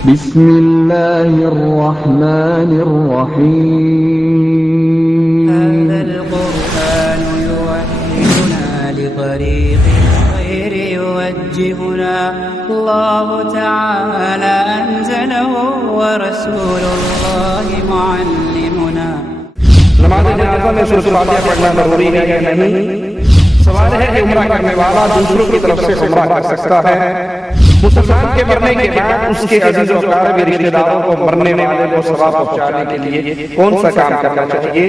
بسم الله الرحمن الرحيم. هذا القرآن يوحدنا لطريق الخير يوجهنا، الله تعالى أنزله ورسول الله معلمنا. نماز جنازہ میں سورۃ الفاتحہ پڑھنا ضروری ہے یا نہیں؟ سوال ہے کہ عمرہ کرنے والا دوسروں کی طرف سے عمرہ کر سکتا ہے؟ مسلمان کے مرنے کے بعد اس کے عزیز و اقارب رشتہ داروں کو مرنے والے کو ثواب پہنچانے کے لیے کون سا کام کرنا چاہیے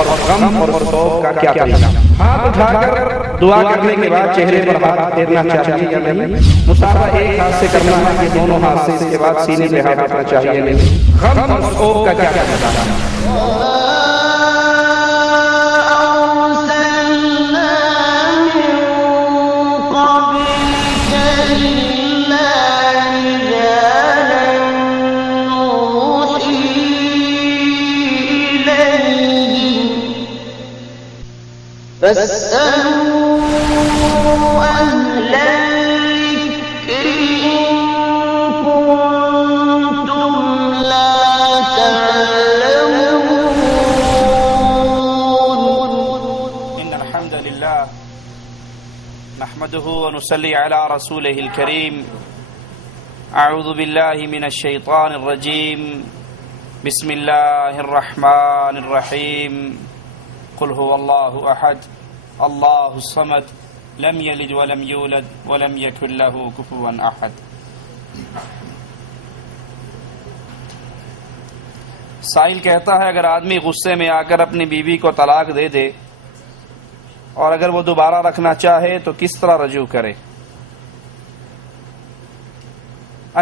اور غم اور سوگ کا کیا طریقہ؟ ہاتھ اٹھا کر دعا کرنے کے بعد چہرے پر ہاتھ پھیرنا چاہیے یا نہیں؟ مصافحہ ایک ہاتھ سے کرنا ہے کہ دونوں ہاتھ سے؟ اس کے بعد سینے پہ ہاتھ رکھنا چاہیے یا نہیں؟ غم اور سوگ کا کیا طریقہ ہے؟ فاسألوا أهل الذكر إن كنتم لا تعلمون. إن الحمد لله نحمده ونصلي على رسوله الكريم. أعوذ بالله من الشيطان الرجيم. بسم الله الرحمن الرحيم. قل هو الله أحد الله الصمد لم يلد ولم يولد ولم يكن له كفوا أحد. سائل کہتا ہے اگر آدمی غصے میں آ کر اپنی بیوی کو طلاق دے دے اور اگر وہ دوبارہ رکھنا چاہے تو کس طرح رجوع کرے؟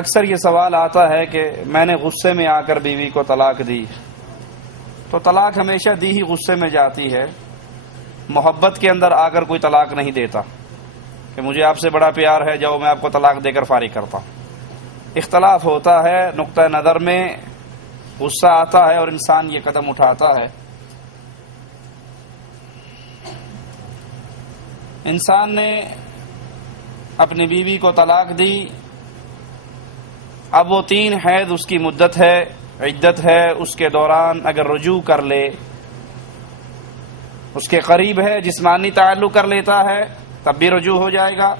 اکثر یہ سوال آتا ہے کہ میں نے غصے میں آ کر بیوی کو طلاق دی، تو طلاق ہمیشہ دی ہی غصے میں جاتی ہے، محبت کے اندر آ کر کوئی طلاق نہیں دیتا کہ مجھے آپ سے بڑا پیار ہے جاؤ میں آپ کو طلاق دے کر فارغ کرتا ہوں۔ اختلاف ہوتا ہے نقطہ نظر میں، غصہ آتا ہے اور انسان یہ قدم اٹھاتا ہے۔ انسان نے اپنی بیوی کو طلاق دی، اب وہ 3 حیض اس کی مدت ہے، عدت ہے، اس کے دوران اگر رجوع کر لے، اس کے قریب ہے، جسمانی تعلق کر لیتا ہے تب بھی رجوع ہو جائے گا،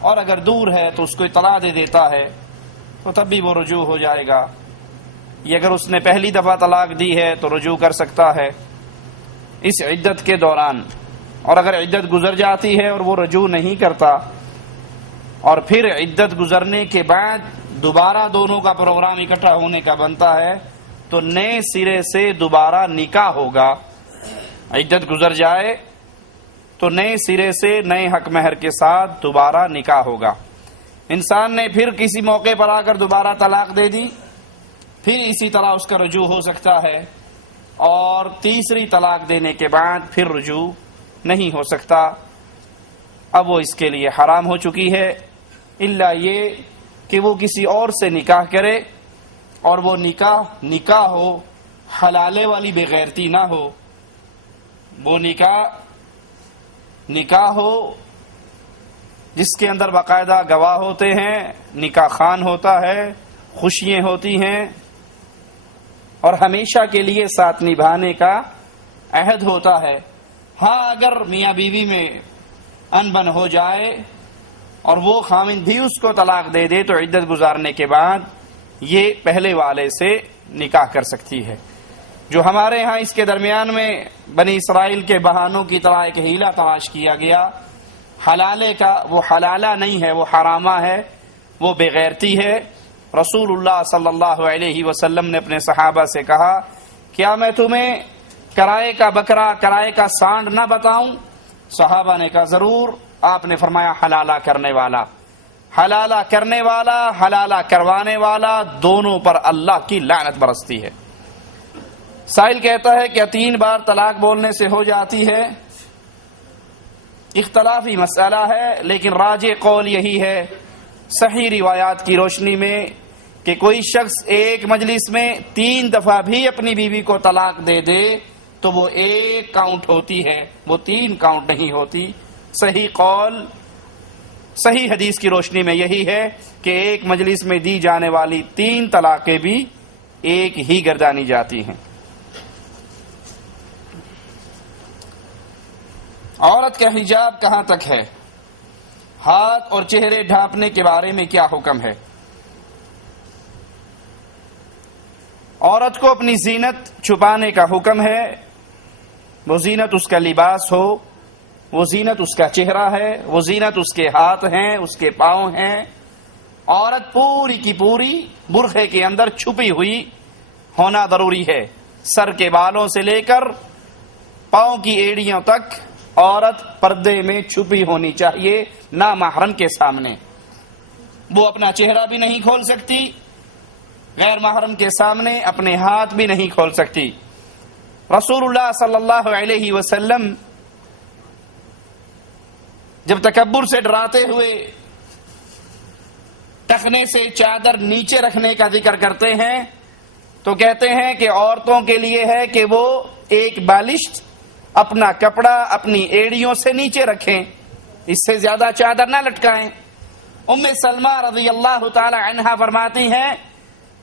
اور اگر دور ہے تو اس کو اطلاع دے دیتا ہے تو تب بھی وہ رجوع ہو جائے گا۔ یہ اگر اس نے پہلی دفعہ طلاق دی ہے تو رجوع کر سکتا ہے اس عدت کے دوران، اور اگر عدت گزر جاتی ہے اور وہ رجوع نہیں کرتا اور پھر عدت گزرنے کے بعد دوبارہ دونوں کا پروگرام اکٹھا ہونے کا بنتا ہے تو نئے سرے سے دوبارہ نکاح ہوگا۔ عدت گزر جائے تو نئے سرے سے نئے حق مہر کے ساتھ دوبارہ نکاح ہوگا۔ انسان نے پھر کسی موقع پر آ کر دوبارہ طلاق دے دی، پھر اسی طرح اس کا رجوع ہو سکتا ہے، اور تیسری طلاق دینے کے بعد پھر رجوع نہیں ہو سکتا، اب وہ اس کے لیے حرام ہو چکی ہے، الا یہ کہ وہ کسی اور سے نکاح کرے اور وہ نکاح ہو، حلالے والی بغیرتی نہ ہو، وہ نکاح ہو جس کے اندر باقاعدہ گواہ ہوتے ہیں، نکاح خوان ہوتا ہے، خوشیاں ہوتی ہیں اور ہمیشہ کے لیے ساتھ نبھانے کا عہد ہوتا ہے۔ ہاں اگر میاں بیوی میں انبن ہو جائے اور وہ خامند بھی اس کو طلاق دے دے تو عدت گزارنے کے بعد یہ پہلے والے سے نکاح کر سکتی ہے۔ جو ہمارے ہاں اس کے درمیان میں بنی اسرائیل کے بہانوں کی طرح ایک ہیلا تلاش کیا گیا حلالے کا، وہ حلالہ نہیں ہے، وہ حرامہ ہے، وہ بغیرتی ہے۔ رسول اللہ صلی اللہ علیہ وسلم نے اپنے صحابہ سے کہا کیا میں تمہیں کرائے کا بکرا، کرائے کا سانڈ نہ بتاؤں؟ صحابہ نے کہا ضرور۔ آپ نے فرمایا حلالہ کرنے والا، حلالہ کرنے والا، حلالہ کروانے والا، دونوں پر اللہ کی لعنت برستی ہے۔ سائل کہتا ہے کہ 3 بار طلاق بولنے سے ہو جاتی ہے؟ اختلافی مسئلہ ہے، لیکن راجح قول یہی ہے صحیح روایات کی روشنی میں کہ کوئی شخص ایک مجلس میں 3 دفعہ بھی اپنی بیوی کو طلاق دے دے تو وہ 1 کاؤنٹ ہوتی ہے، وہ 3 کاؤنٹ نہیں ہوتی۔ صحیح قول صحیح حدیث کی روشنی میں یہی ہے کہ ایک مجلس میں دی جانے والی 3 طلاقیں بھی ایک ہی گردانی جاتی ہیں۔ عورت کا حجاب کہاں تک ہے؟ ہاتھ اور چہرے ڈھانپنے کے بارے میں کیا حکم ہے؟ عورت کو اپنی زینت چھپانے کا حکم ہے۔ وہ زینت اس کا لباس ہو، وہ زینت اس کا چہرہ ہے، وہ زینت اس کے ہاتھ ہیں، اس کے پاؤں ہیں۔ عورت پوری کی پوری برقعے کے اندر چھپی ہوئی ہونا ضروری ہے۔ سر کے بالوں سے لے کر پاؤں کی ایڑیوں تک عورت پردے میں چھپی ہونی چاہیے، نامحرم کے سامنے۔ وہ اپنا چہرہ بھی نہیں کھول سکتی، غیر محرم کے سامنے اپنے ہاتھ بھی نہیں کھول سکتی۔ رسول اللہ صلی اللہ علیہ وسلم جب تکبر سے ڈراتے ہوئے ٹخنے سے چادر نیچے رکھنے کا ذکر کرتے ہیں تو کہتے ہیں کہ عورتوں کے لیے ہے کہ وہ ایک بالشت اپنا کپڑا اپنی ایڑیوں سے نیچے رکھیں، اس سے زیادہ چادر نہ لٹکائیں۔ ام سلمہ رضی اللہ تعالی عنہا فرماتی ہیں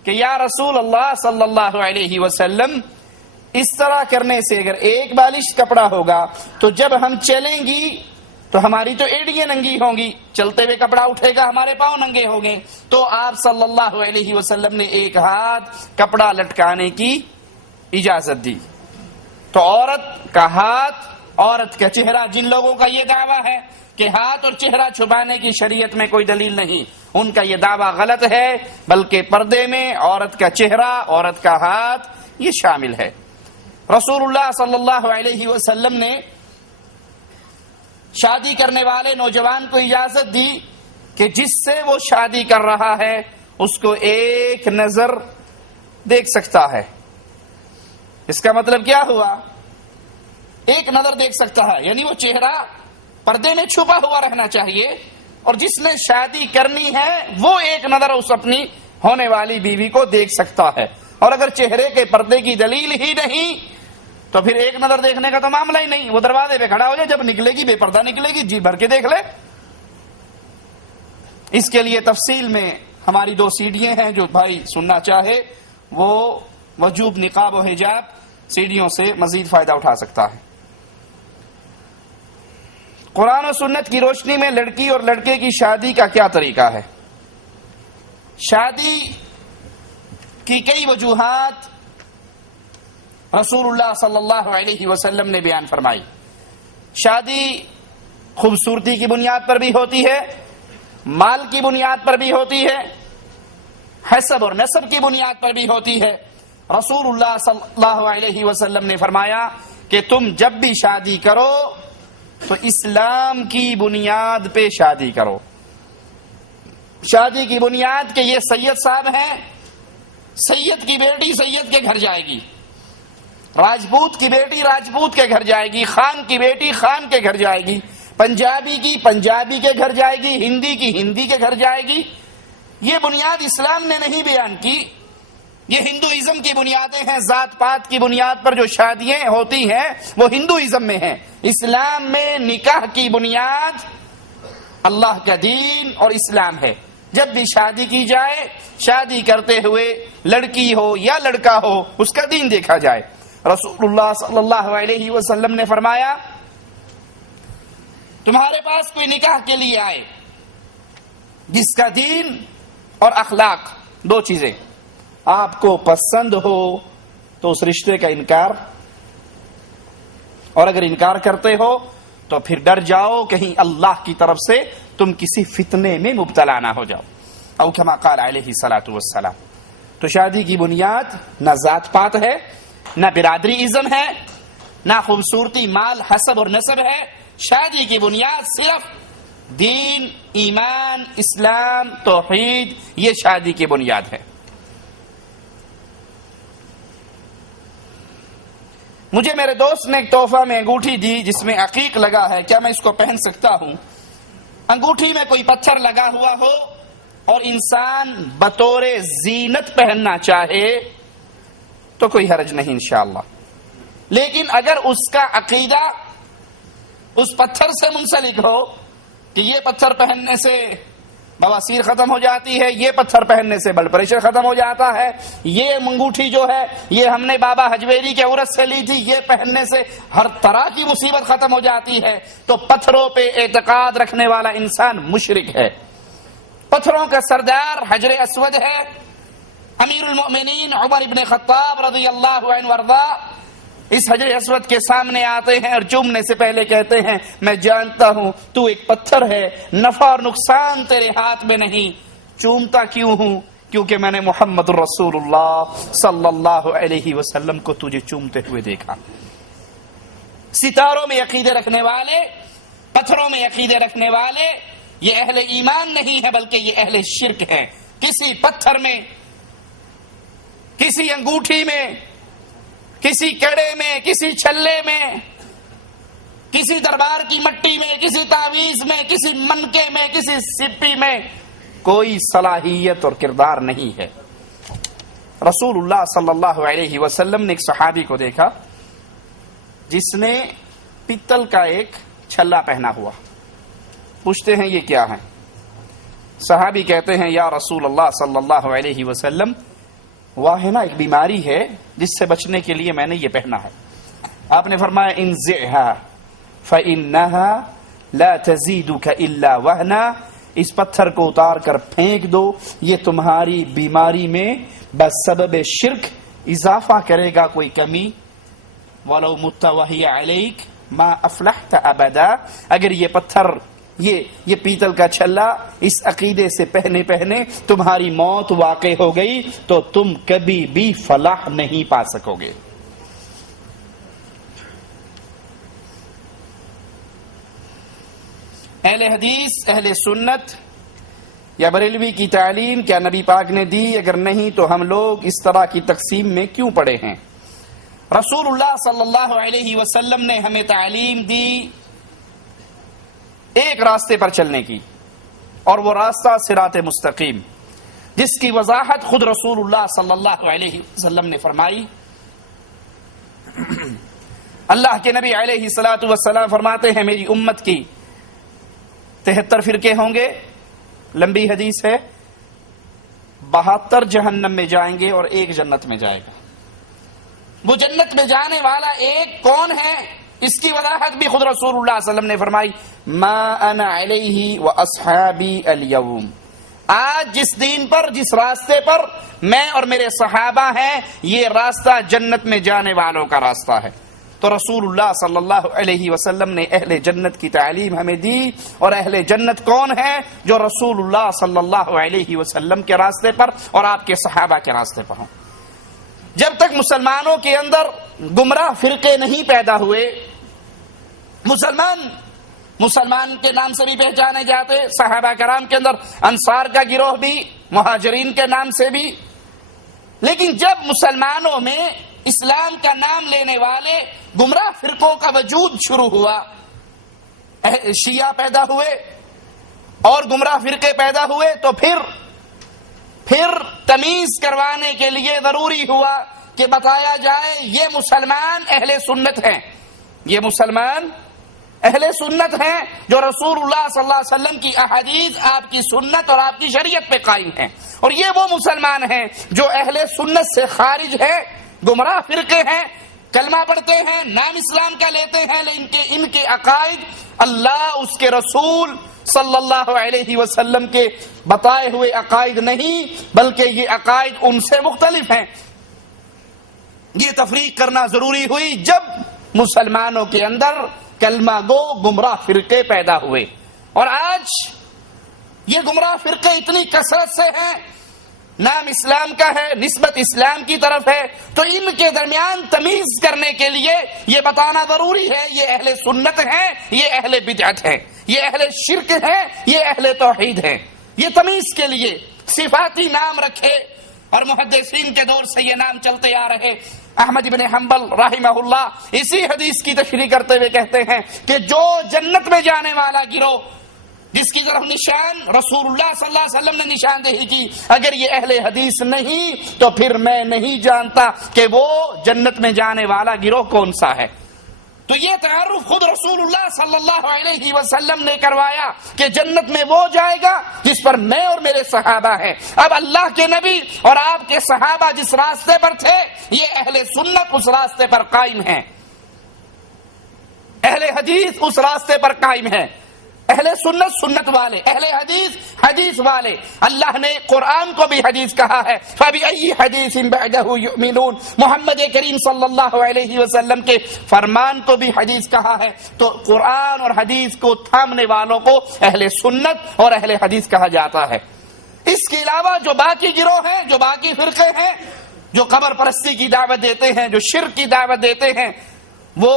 کہ یا رسول اللہ صلی اللہ علیہ وسلم، اس طرح کرنے سے اگر ایک بالشت کپڑا ہوگا تو جب ہم چلیں گی تو ہماری تو ایڑیاں ننگی ہوں گی، چلتے ہوئے کپڑا اٹھے گا ہمارے پاؤں ننگے ہوں گے۔ تو آپ صلی اللہ علیہ وسلم نے ایک ہاتھ کپڑا لٹکانے کی اجازت دی۔ تو عورت کا ہاتھ، عورت کا چہرہ، جن لوگوں کا یہ دعویٰ ہے کہ ہاتھ اور چہرہ چھپانے کی شریعت میں کوئی دلیل نہیں، ان کا یہ دعویٰ غلط ہے، بلکہ پردے میں عورت کا چہرہ، عورت کا ہاتھ یہ شامل ہے۔ رسول اللہ صلی اللہ علیہ وسلم نے شادی کرنے والے نوجوان کو اجازت دی کہ جس سے وہ شادی کر رہا ہے اس کو ایک نظر دیکھ سکتا ہے۔ اس کا مطلب کیا ہوا؟ ایک نظر دیکھ سکتا ہے، یعنی وہ چہرہ پردے میں چھپا ہوا رہنا چاہیے، اور جس نے شادی کرنی ہے وہ ایک نظر اس اپنی ہونے والی بیوی کو دیکھ سکتا ہے۔ اور اگر چہرے کے پردے کی دلیل ہی نہیں تو پھر ایک نظر دیکھنے کا تو معاملہ ہی نہیں، وہ دروازے پہ کھڑا ہو جائے، جب نکلے گی بے پردہ نکلے گی، جی بھر کے دیکھ لے۔ اس کے لیے تفصیل میں ہماری 2 سیڑھیاں ہیں، جو بھائی سننا چاہے وہ وجوب نقاب و حجاب سیڑھیوں سے مزید فائدہ اٹھا سکتا ہے۔ قرآن و سنت کی روشنی میں لڑکی اور لڑکے کی شادی کا کیا طریقہ ہے؟ شادی کی کئی وجوہات رسول اللہ صلی اللہ علیہ وسلم نے بیان فرمائی۔ شادی خوبصورتی کی بنیاد پر بھی ہوتی ہے، مال کی بنیاد پر بھی ہوتی ہے، حسب اور نسب کی بنیاد پر بھی ہوتی ہے۔ رسول اللہ صلی اللہ علیہ وسلم نے فرمایا کہ تم جب بھی شادی کرو تو اسلام کی بنیاد پہ شادی کرو۔ شادی کی بنیاد کہ یہ سید صاحب ہیں، سید کی بیٹی سید کے گھر جائے گی، راجپوت کی بیٹی راجپوت کے گھر جائے گی، خان کی بیٹی خان کے گھر جائے گی، پنجابی کی پنجابی کے گھر جائے گی، ہندی کی ہندی کے گھر جائے گی۔ یہ بنیاد اسلام نے نہیں بیان کی، یہ ہندوازم کی بنیادیں ہیں۔ ذات پات کی بنیاد پر جو شادیاں ہوتی ہیں وہ ہندوازم میں ہیں۔ اسلام میں نکاح کی بنیاد اللہ کا دین اور اسلام ہے۔ جب بھی شادی کی جائے، شادی کرتے ہوئے لڑکی ہو یا لڑکا ہو، اس کا دین دیکھا جائے۔ رسول اللہ صلی اللہ علیہ وسلم نے فرمایا تمہارے پاس کوئی نکاح کے لیے آئے جس کا دین اور اخلاق، 2 چیزیں آپ کو پسند ہو تو اس رشتے کا انکار، اور اگر انکار کرتے ہو تو پھر ڈر جاؤ کہیں اللہ کی طرف سے تم کسی فتنے میں مبتلا نہ ہو جاؤ، او کما قال علیہ الصلوۃ والسلام۔ تو شادی کی بنیاد نہ ذات پات ہے، نہ برادری ازم ہے، نہ خوبصورتی، مال، حسب اور نسب ہے۔ شادی کی بنیاد صرف دین، ایمان، اسلام، توحید، یہ شادی کی بنیاد ہے۔ مجھے میرے دوست نے ایک تحفہ میں انگوٹھی دی جس میں عقیق لگا ہے، کیا میں اس کو پہن سکتا ہوں؟ انگوٹھی میں کوئی پتھر لگا ہوا ہو اور انسان بطور زینت پہننا چاہے تو کوئی حرج نہیں انشاءاللہ، لیکن اگر اس کا عقیدہ اس پتھر سے منسلک ہو کہ یہ پتھر پہننے سے بواسیر ختم ہو جاتی ہے، یہ پتھر پہننے سے بلڈ پریشر ختم ہو جاتا ہے، یہ انگوٹھی جو ہے یہ ہم نے بابا حجویری کے عورت سے لی تھی، یہ پہننے سے ہر طرح کی مصیبت ختم ہو جاتی ہے، تو پتھروں پہ اعتقاد رکھنے والا انسان مشرک ہے۔ پتھروں کا سردار حجر اسود ہے۔ امیر المؤمنین عمر ابن خطاب رضی اللہ عنہ وارضا اس حجر اسود کے سامنے آتے ہیں اور چومنے سے پہلے کہتے ہیں میں جانتا ہوں تو ایک پتھر ہے، نفع اور نقصان تیرے ہاتھ میں نہیں، چومتا کیوں ہوں؟ کیونکہ میں نے محمد رسول اللہ صلی اللہ علیہ وسلم کو تجھے چومتے ہوئے دیکھا۔ ستاروں میں عقیدے رکھنے والے، پتھروں میں عقیدے رکھنے والے یہ اہل ایمان نہیں ہے بلکہ یہ اہل شرک ہیں۔ کسی پتھر میں، کسی انگوٹھی میں، کسی کڑے میں، کسی چھلے میں، کسی دربار کی مٹی میں، کسی تعویذ میں، کسی منکے میں، کسی سپی میں کوئی صلاحیت اور کردار نہیں ہے۔ رسول اللہ صلی اللہ علیہ وسلم نے ایک صحابی کو دیکھا جس نے پیتل کا ایک چھلا پہنا ہوا۔ پوچھتے ہیں یہ کیا ہے؟ صحابی کہتے ہیں یا رسول اللہ صلی اللہ علیہ وسلم وہ ہے نا ایک بیماری ہے جس سے بچنے کے لیے میں نے یہ پہنا ہے۔ آپ نے فرمایا انزعها فإنها لا تزيدك إلا وهنا، اس پتھر کو اتار کر پھینک دو، یہ تمہاری بیماری میں بسبب شرک اضافہ کرے گا، کوئی کمی۔ ولو مت وهي عليك ما افلحت ابدا، اگر یہ پتھر یہ پیتل کا چھلا اس عقیدے سے پہنے تمہاری موت واقع ہو گئی تو تم کبھی بھی فلاح نہیں پا سکو گے۔ اہل حدیث، اہل سنت یا بریلوی کی تعلیم کیا نبی پاک نے دی؟ اگر نہیں تو ہم لوگ اس طرح کی تقسیم میں کیوں پڑے ہیں؟ رسول اللہ صلی اللہ علیہ وسلم نے ہمیں تعلیم دی ایک راستے پر چلنے کی، اور وہ راستہ صراط مستقیم، جس کی وضاحت خود رسول اللہ صلی اللہ علیہ وسلم نے فرمائی۔ اللہ کے نبی علیہ الصلوۃ والسلام فرماتے ہیں میری امت کی 73 فرقے ہوں گے، لمبی حدیث ہے، 72 جہنم میں جائیں گے اور ایک جنت میں جائے گا۔ وہ جنت میں جانے والا ایک کون ہے؟ اس کی وضاحت بھی خود رسول اللہ صلی اللہ علیہ وسلم نے فرمائی ما انا علیہ واصحابی الیوم، آج جس دین پر، جس راستے پر میں اور میرے صحابہ ہیں، یہ راستہ جنت میں جانے والوں کا راستہ ہے۔ تو رسول اللہ صلی اللہ علیہ وسلم نے اہل جنت کی تعلیم ہمیں دی، اور اہل جنت کون ہے؟ جو رسول اللہ صلی اللہ علیہ وسلم کے راستے پر اور آپ کے صحابہ کے راستے پر ہوں۔ جب تک مسلمانوں کے اندر گمراہ فرقے نہیں پیدا ہوئے، مسلمان کے نام سے بھی پہچانے جاتے، صحابہ کرام کے اندر انصار کا گروہ بھی، مہاجرین کے نام سے بھی، لیکن جب مسلمانوں میں اسلام کا نام لینے والے گمراہ فرقوں کا وجود شروع ہوا، شیعہ پیدا ہوئے اور گمراہ فرقے پیدا ہوئے، تو پھر تمیز کروانے کے لیے ضروری ہوا کہ بتایا جائے یہ مسلمان اہل سنت ہیں، یہ مسلمان اہل سنت ہیں جو رسول اللہ صلی اللہ علیہ وسلم کی احادیث، آپ کی سنت اور آپ کی شریعت پہ قائم ہیں، اور یہ وہ مسلمان ہیں جو اہل سنت سے خارج ہیں، گمراہ فرقے ہیں، کلمہ پڑھتے ہیں، نام اسلام کا لیتے ہیں، لیکن ان کے عقائد اللہ، اس کے رسول صلی اللہ علیہ وسلم کے بتائے ہوئے عقائد نہیں، بلکہ یہ عقائد ان سے مختلف ہیں۔ یہ تفریق کرنا ضروری ہوئی جب مسلمانوں کے اندر کلمہ گو گمراہ فرقے پیدا ہوئے، اور آج یہ گمراہ فرقے اتنی کثرت سے ہیں، نام اسلام کا ہے، نسبت اسلام کی طرف ہے، تو ان کے درمیان تمیز کرنے کے لیے یہ بتانا ضروری ہے یہ اہل سنت ہیں، یہ اہل بدعت ہیں، یہ اہل شرک ہیں، یہ اہل توحید ہیں۔ یہ تمیز کے لیے صفاتی نام رکھے، اور محدثین کے دور سے یہ نام چلتے آ رہے۔ احمد بن حنبل رحمہ اللہ اسی حدیث کی تشریح کرتے ہوئے کہتے ہیں کہ جو جنت میں جانے والا گروہ جس کی طرف نشان رسول اللہ صلی اللہ علیہ وسلم نے نشاندہی کی، اگر یہ اہل حدیث نہیں تو پھر میں نہیں جانتا کہ وہ جنت میں جانے والا گروہ کون سا ہے۔ تو یہ تعارف خود رسول اللہ صلی اللہ علیہ وسلم نے کروایا کہ جنت میں وہ جائے گا جس پر میں اور میرے صحابہ ہیں. اب اللہ کے نبی اور آپ کے صحابہ جس راستے پر تھے یہ اہل سنت اس راستے پر قائم ہیں, اہل حدیث اس راستے پر قائم ہیں. اہل سنت سنت والے, اہل حدیث حدیث والے. اللہ نے قرآن کو بھی حدیث کہا ہے, فَبِأَيِّ حَدِيثٍ بَعْدَهُ يُؤْمِنُونَ. محمد کریم صلی اللہ علیہ وسلم کے فرمان کو بھی حدیث کہا ہے. تو قرآن اور حدیث کو تھامنے والوں کو اہل سنت اور اہل حدیث کہا جاتا ہے. اس کے علاوہ جو باقی گروہ ہیں, جو باقی فرقے ہیں, جو قبر پرستی کی دعوت دیتے ہیں, جو شرک کی دعوت دیتے ہیں, وہ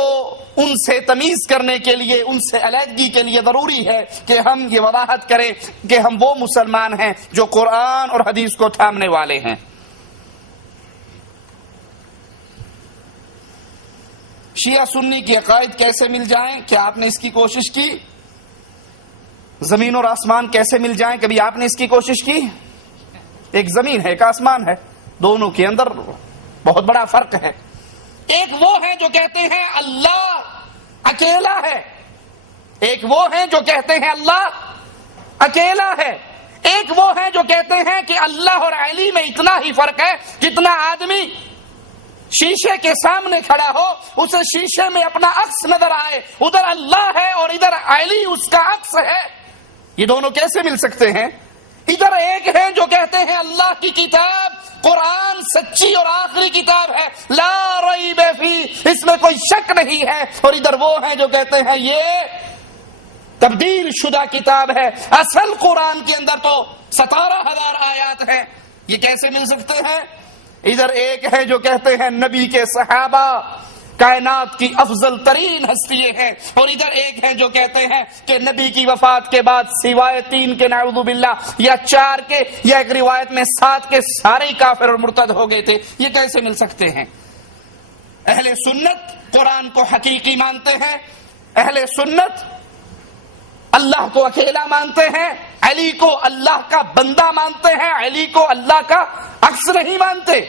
ان سے تمیز کرنے کے لیے, ان سے علیحدگی کے لیے ضروری ہے کہ ہم یہ وضاحت کریں کہ ہم وہ مسلمان ہیں جو قرآن اور حدیث کو تھامنے والے ہیں. شیعہ سنی کے عقائد کیسے مل جائیں؟ کیا آپ نے اس کی کوشش کی؟ زمین اور آسمان کیسے مل جائیں؟ کبھی آپ نے اس کی کوشش کی؟ ایک زمین ہے, ایک آسمان ہے, دونوں کے اندر بہت بڑا فرق ہے. ایک وہ ہے جو کہتے ہیں اللہ اکیلا ہے, ایک وہ ہے جو کہتے ہیں اللہ اکیلا ہے, ایک وہ ہے جو کہتے ہیں کہ اللہ اور علی میں اتنا ہی فرق ہے کتنا آدمی شیشے کے سامنے کھڑا ہو اسے شیشے میں اپنا عکس نظر آئے, ادھر اللہ ہے اور ادھر علی اس کا عکس ہے. یہ دونوں کیسے مل سکتے ہیں؟ ادھر ایک ہے جو کہتے ہیں اللہ کی کتاب قرآن سچی اور آخری کتاب ہے, لا ریب فی, اس میں کوئی شک نہیں ہے, اور ادھر وہ ہیں جو کہتے ہیں یہ تبدیل شدہ کتاب ہے, اصل قرآن کے اندر تو 17,000 آیات ہیں. یہ کیسے مل سکتے ہیں؟ ادھر ایک ہے جو کہتے ہیں نبی کے صحابہ کائنات کی افضل ترین ہستی ہیں, اور ادھر ایک ہیں جو کہتے ہیں کہ نبی کی وفات کے بعد سوائے 3 کے نعوذ باللہ یا 4 کے یا ایک روایت میں 7 کے سارے کافر اور مرتد ہو گئے تھے. یہ کیسے مل سکتے ہیں؟ اہل سنت قرآن کو حقیقی مانتے ہیں, اہل سنت اللہ کو اکیلا مانتے ہیں, علی کو اللہ کا بندہ مانتے ہیں, علی کو اللہ کا عکس نہیں مانتے.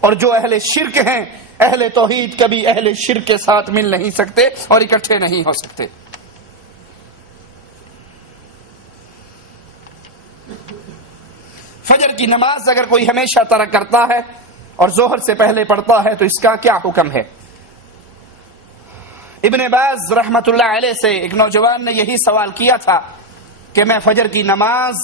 اور جو اہل شرک ہیں, اہل توحید کبھی اہل شرک کے ساتھ مل نہیں سکتے اور اکٹھے نہیں ہو سکتے. فجر کی نماز اگر کوئی ہمیشہ ترک کرتا ہے اور ظہر سے پہلے پڑھتا ہے تو اس کا کیا حکم ہے؟ ابن باز رحمت اللہ علیہ سے ایک نوجوان نے یہی سوال کیا تھا کہ میں فجر کی نماز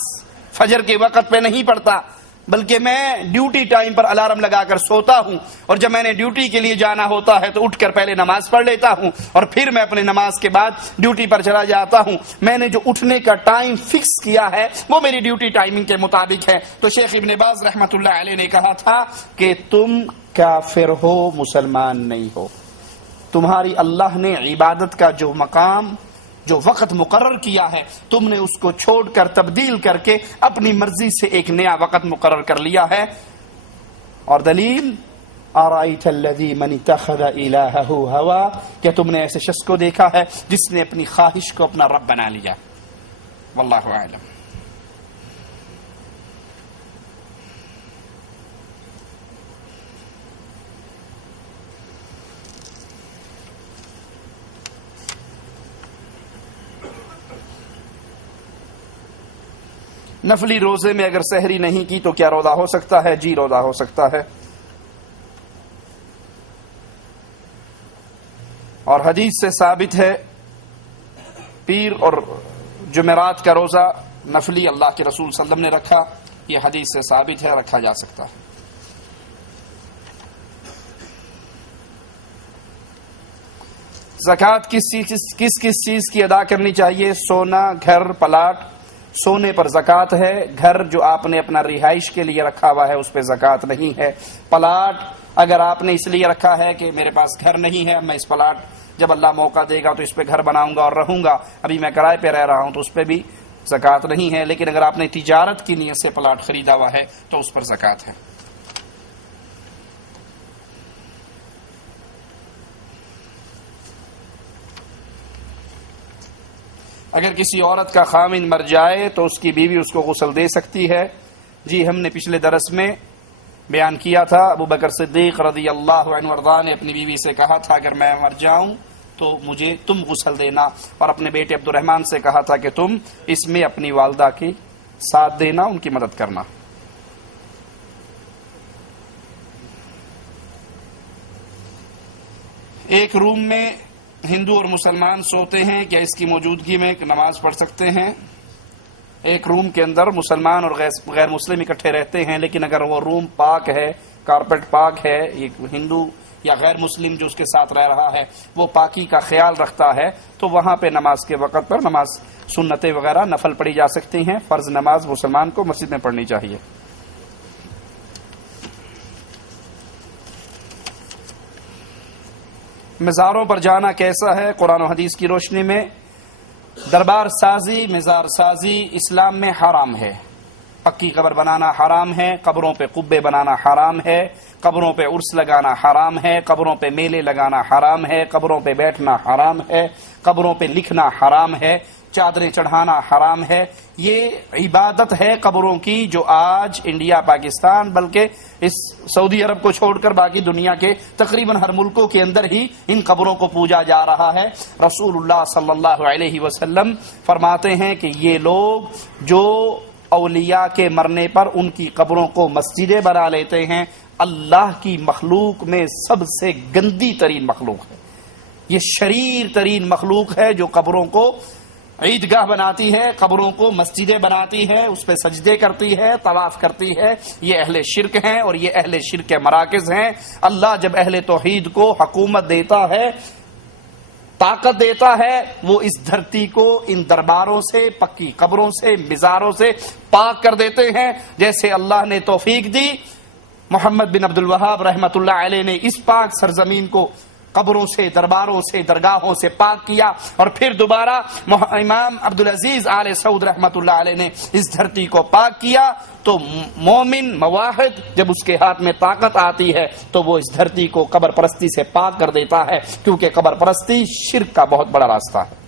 فجر کے وقت پہ نہیں پڑھتا, بلکہ میں ڈیوٹی ٹائم پر الارم لگا کر سوتا ہوں, اور جب میں نے ڈیوٹی کے لیے جانا ہوتا ہے تو اٹھ کر پہلے نماز پڑھ لیتا ہوں اور پھر میں اپنے نماز کے بعد ڈیوٹی پر چلا جاتا ہوں. میں نے جو اٹھنے کا ٹائم فکس کیا ہے وہ میری ڈیوٹی ٹائمنگ کے مطابق ہے. تو شیخ ابن باز رحمت اللہ علیہ نے کہا تھا کہ تم کافر ہو, مسلمان نہیں ہو. تمہاری اللہ نے عبادت کا جو مقام جو وقت مقرر کیا ہے تم نے اس کو چھوڑ کر تبدیل کر کے اپنی مرضی سے ایک نیا وقت مقرر کر لیا ہے. اور دلیل ارائیت الذی من اتخذ الہہ ہوا, کیا تم نے ایسے شخص کو دیکھا ہے جس نے اپنی خواہش کو اپنا رب بنا لیا؟ واللہ اعلم. نفلی روزے میں اگر سحری نہیں کی تو کیا روزہ ہو سکتا ہے؟ جی روزہ ہو سکتا ہے. اور حدیث سے ثابت ہے پیر اور جمعرات کا روزہ نفلی اللہ کے رسول صلی اللہ علیہ وسلم نے رکھا, یہ حدیث سے ثابت ہے, رکھا جا سکتا ہے. زکوٰۃ کس چیز کی ادا کرنی چاہیے؟ سونا, گھر, پلاٹ. سونے پر زکوٰۃ ہے, گھر جو آپ نے اپنا رہائش کے لیے رکھا ہوا ہے اس پہ زکوٰۃ نہیں ہے. پلاٹ اگر آپ نے اس لیے رکھا ہے کہ میرے پاس گھر نہیں ہے, میں اس پلاٹ جب اللہ موقع دے گا تو اس پہ گھر بناؤں گا اور رہوں گا, ابھی میں کرائے پہ رہ رہا ہوں, تو اس پہ بھی زکوٰۃ نہیں ہے. لیکن اگر آپ نے تجارت کی نیت سے پلاٹ خریدا ہوا ہے تو اس پر زکوٰۃ ہے. اگر کسی عورت کا خامن مر جائے تو اس کی بیوی اس کو غسل دے سکتی ہے؟ جی ہم نے پچھلے درس میں بیان کیا تھا, ابو بکر صدیق رضی اللہ عنہ وارضاہ نے اپنی بیوی سے کہا تھا اگر میں مر جاؤں تو مجھے تم غسل دینا، اور اپنے بیٹے عبد الرحمن سے کہا تھا کہ تم اس میں اپنی والدہ کی ساتھ دینا، ان کی مدد کرنا۔ ایک روم میں ہندو اور مسلمان سوتے ہیں، کیا اس کی موجودگی میں نماز پڑھ سکتے ہیں؟ ایک روم کے اندر مسلمان اور غیر مسلم اکٹھے رہتے ہیں، لیکن اگر وہ روم پاک ہے، کارپیٹ پاک ہے، ایک ہندو یا غیر مسلم جو اس کے ساتھ رہ رہا ہے وہ پاکی کا خیال رکھتا ہے، تو وہاں پہ نماز کے وقت پر نماز سنتیں وغیرہ نفل پڑھی جا سکتی ہیں۔ فرض نماز مسلمان کو مسجد میں پڑھنی چاہیے۔ مزاروں پر جانا کیسا ہے قرآن و حدیث کی روشنی میں؟ دربار سازی، مزار سازی اسلام میں حرام ہے۔ پکی قبر بنانا حرام ہے، قبروں پہ قبے بنانا حرام ہے، قبروں پہ عرس لگانا حرام ہے، قبروں پہ میلے لگانا حرام ہے، قبروں پہ بیٹھنا حرام ہے، قبروں پہ لکھنا حرام ہے، چادریں چڑھانا حرام ہے۔ یہ عبادت ہے قبروں کی جو آج انڈیا، پاکستان، بلکہ اس سعودی عرب کو چھوڑ کر باقی دنیا کے تقریباً ہر ملکوں کے اندر ہی ان قبروں کو پوجا جا رہا ہے۔ رسول اللہ صلی اللہ علیہ وسلم فرماتے ہیں کہ یہ لوگ جو اولیاء کے مرنے پر ان کی قبروں کو مسجدیں بنا لیتے ہیں، اللہ کی مخلوق میں سب سے گندی ترین مخلوق ہے، یہ شریر ترین مخلوق ہے جو قبروں کو عیدگاہ بناتی ہے، قبروں کو مسجدیں بناتی ہے، اس پہ سجدے کرتی ہے، طواف کرتی ہے۔ یہ اہل شرک ہیں اور یہ اہل شرک کے مراکز ہیں۔ اللہ جب اہل توحید کو حکومت دیتا ہے، طاقت دیتا ہے، وہ اس دھرتی کو ان درباروں سے، پکی قبروں سے، مزاروں سے پاک کر دیتے ہیں۔ جیسے اللہ نے توفیق دی، محمد بن عبد الوہاب رحمۃ اللہ علیہ نے اس پاک سرزمین کو قبروں سے، درباروں سے، درگاہوں سے پاک کیا، اور پھر دوبارہ امام عبدالعزیز آل سعود رحمۃ اللہ علیہ نے اس دھرتی کو پاک کیا۔ تو مومن موحد جب اس کے ہاتھ میں طاقت آتی ہے تو وہ اس دھرتی کو قبر پرستی سے پاک کر دیتا ہے، کیونکہ قبر پرستی شرک کا بہت بڑا راستہ ہے۔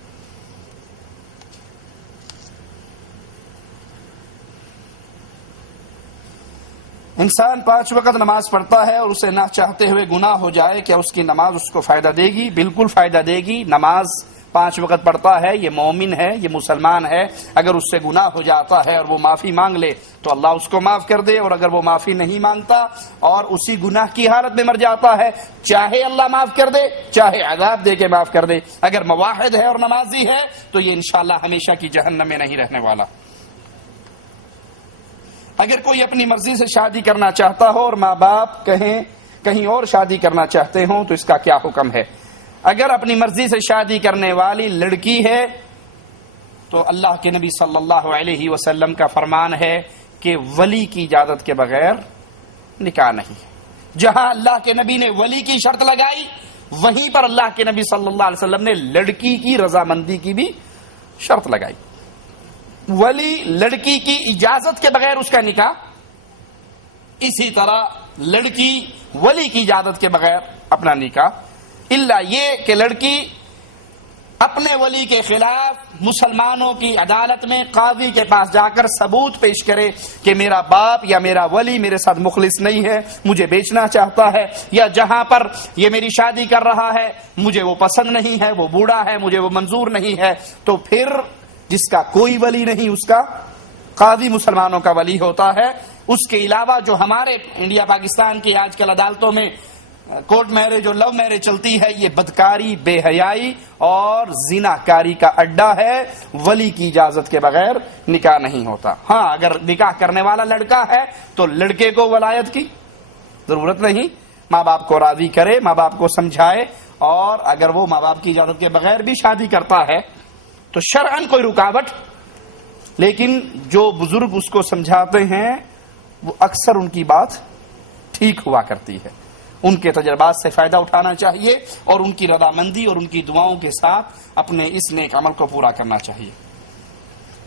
انسان 5 وقت نماز پڑھتا ہے اور اسے نہ چاہتے ہوئے گناہ ہو جائے، کیا اس کی نماز اس کو فائدہ دے گی؟ بالکل فائدہ دے گی۔ نماز 5 وقت پڑھتا ہے، یہ مومن ہے، یہ مسلمان ہے، اگر اس سے گناہ ہو جاتا ہے اور وہ معافی مانگ لے تو اللہ اس کو معاف کر دے، اور اگر وہ معافی نہیں مانگتا اور اسی گناہ کی حالت میں مر جاتا ہے، چاہے اللہ معاف کر دے، چاہے عذاب دے کے معاف کر دے، اگر موحد ہے اور نمازی ہے تو یہ انشاءاللہ ہمیشہ کی جہنم میں نہیں رہنے والا۔ اگر کوئی اپنی مرضی سے شادی کرنا چاہتا ہو اور ماں باپ کہیں اور شادی کرنا چاہتے ہوں تو اس کا کیا حکم ہے؟ اگر اپنی مرضی سے شادی کرنے والی لڑکی ہے تو اللہ کے نبی صلی اللہ علیہ وسلم کا فرمان ہے کہ ولی کی اجازت کے بغیر نکاح نہیں۔ جہاں اللہ کے نبی نے ولی کی شرط لگائی، وہیں پر اللہ کے نبی صلی اللہ علیہ وسلم نے لڑکی کی رضامندی کی بھی شرط لگائی۔ ولی لڑکی کی اجازت کے بغیر اس کا نکاح، اسی طرح لڑکی ولی کی اجازت کے بغیر اپنا نکاح، الا یہ کہ لڑکی اپنے ولی کے خلاف مسلمانوں کی عدالت میں قاضی کے پاس جا کر ثبوت پیش کرے کہ میرا باپ یا میرا ولی میرے ساتھ مخلص نہیں ہے، مجھے بیچنا چاہتا ہے، یا جہاں پر یہ میری شادی کر رہا ہے مجھے وہ پسند نہیں ہے، وہ بوڑھا ہے، مجھے وہ منظور نہیں ہے، تو پھر جس کا کوئی ولی نہیں اس کا قاضی مسلمانوں کا ولی ہوتا ہے۔ اس کے علاوہ جو ہمارے انڈیا پاکستان کی آج کل عدالتوں میں کورٹ میرج اور لو میرج چلتی ہے، یہ بدکاری، بے حیائی اور زنا کاری کا اڈا ہے، ولی کی اجازت کے بغیر نکاح نہیں ہوتا۔ ہاں اگر نکاح کرنے والا لڑکا ہے تو لڑکے کو ولایت کی ضرورت نہیں، ماں باپ کو راضی کرے، ماں باپ کو سمجھائے، اور اگر وہ ماں باپ کی اجازت کے بغیر بھی شادی کرتا ہے تو شرعاً کوئی رکاوٹ، لیکن جو بزرگ اس کو سمجھاتے ہیں وہ اکثر ان کی بات ٹھیک ہوا کرتی ہے۔ ان کے تجربات سے فائدہ اٹھانا چاہیے اور ان کی رضامندی اور ان کی دعاؤں کے ساتھ اپنے اس نیک عمل کو پورا کرنا چاہیے۔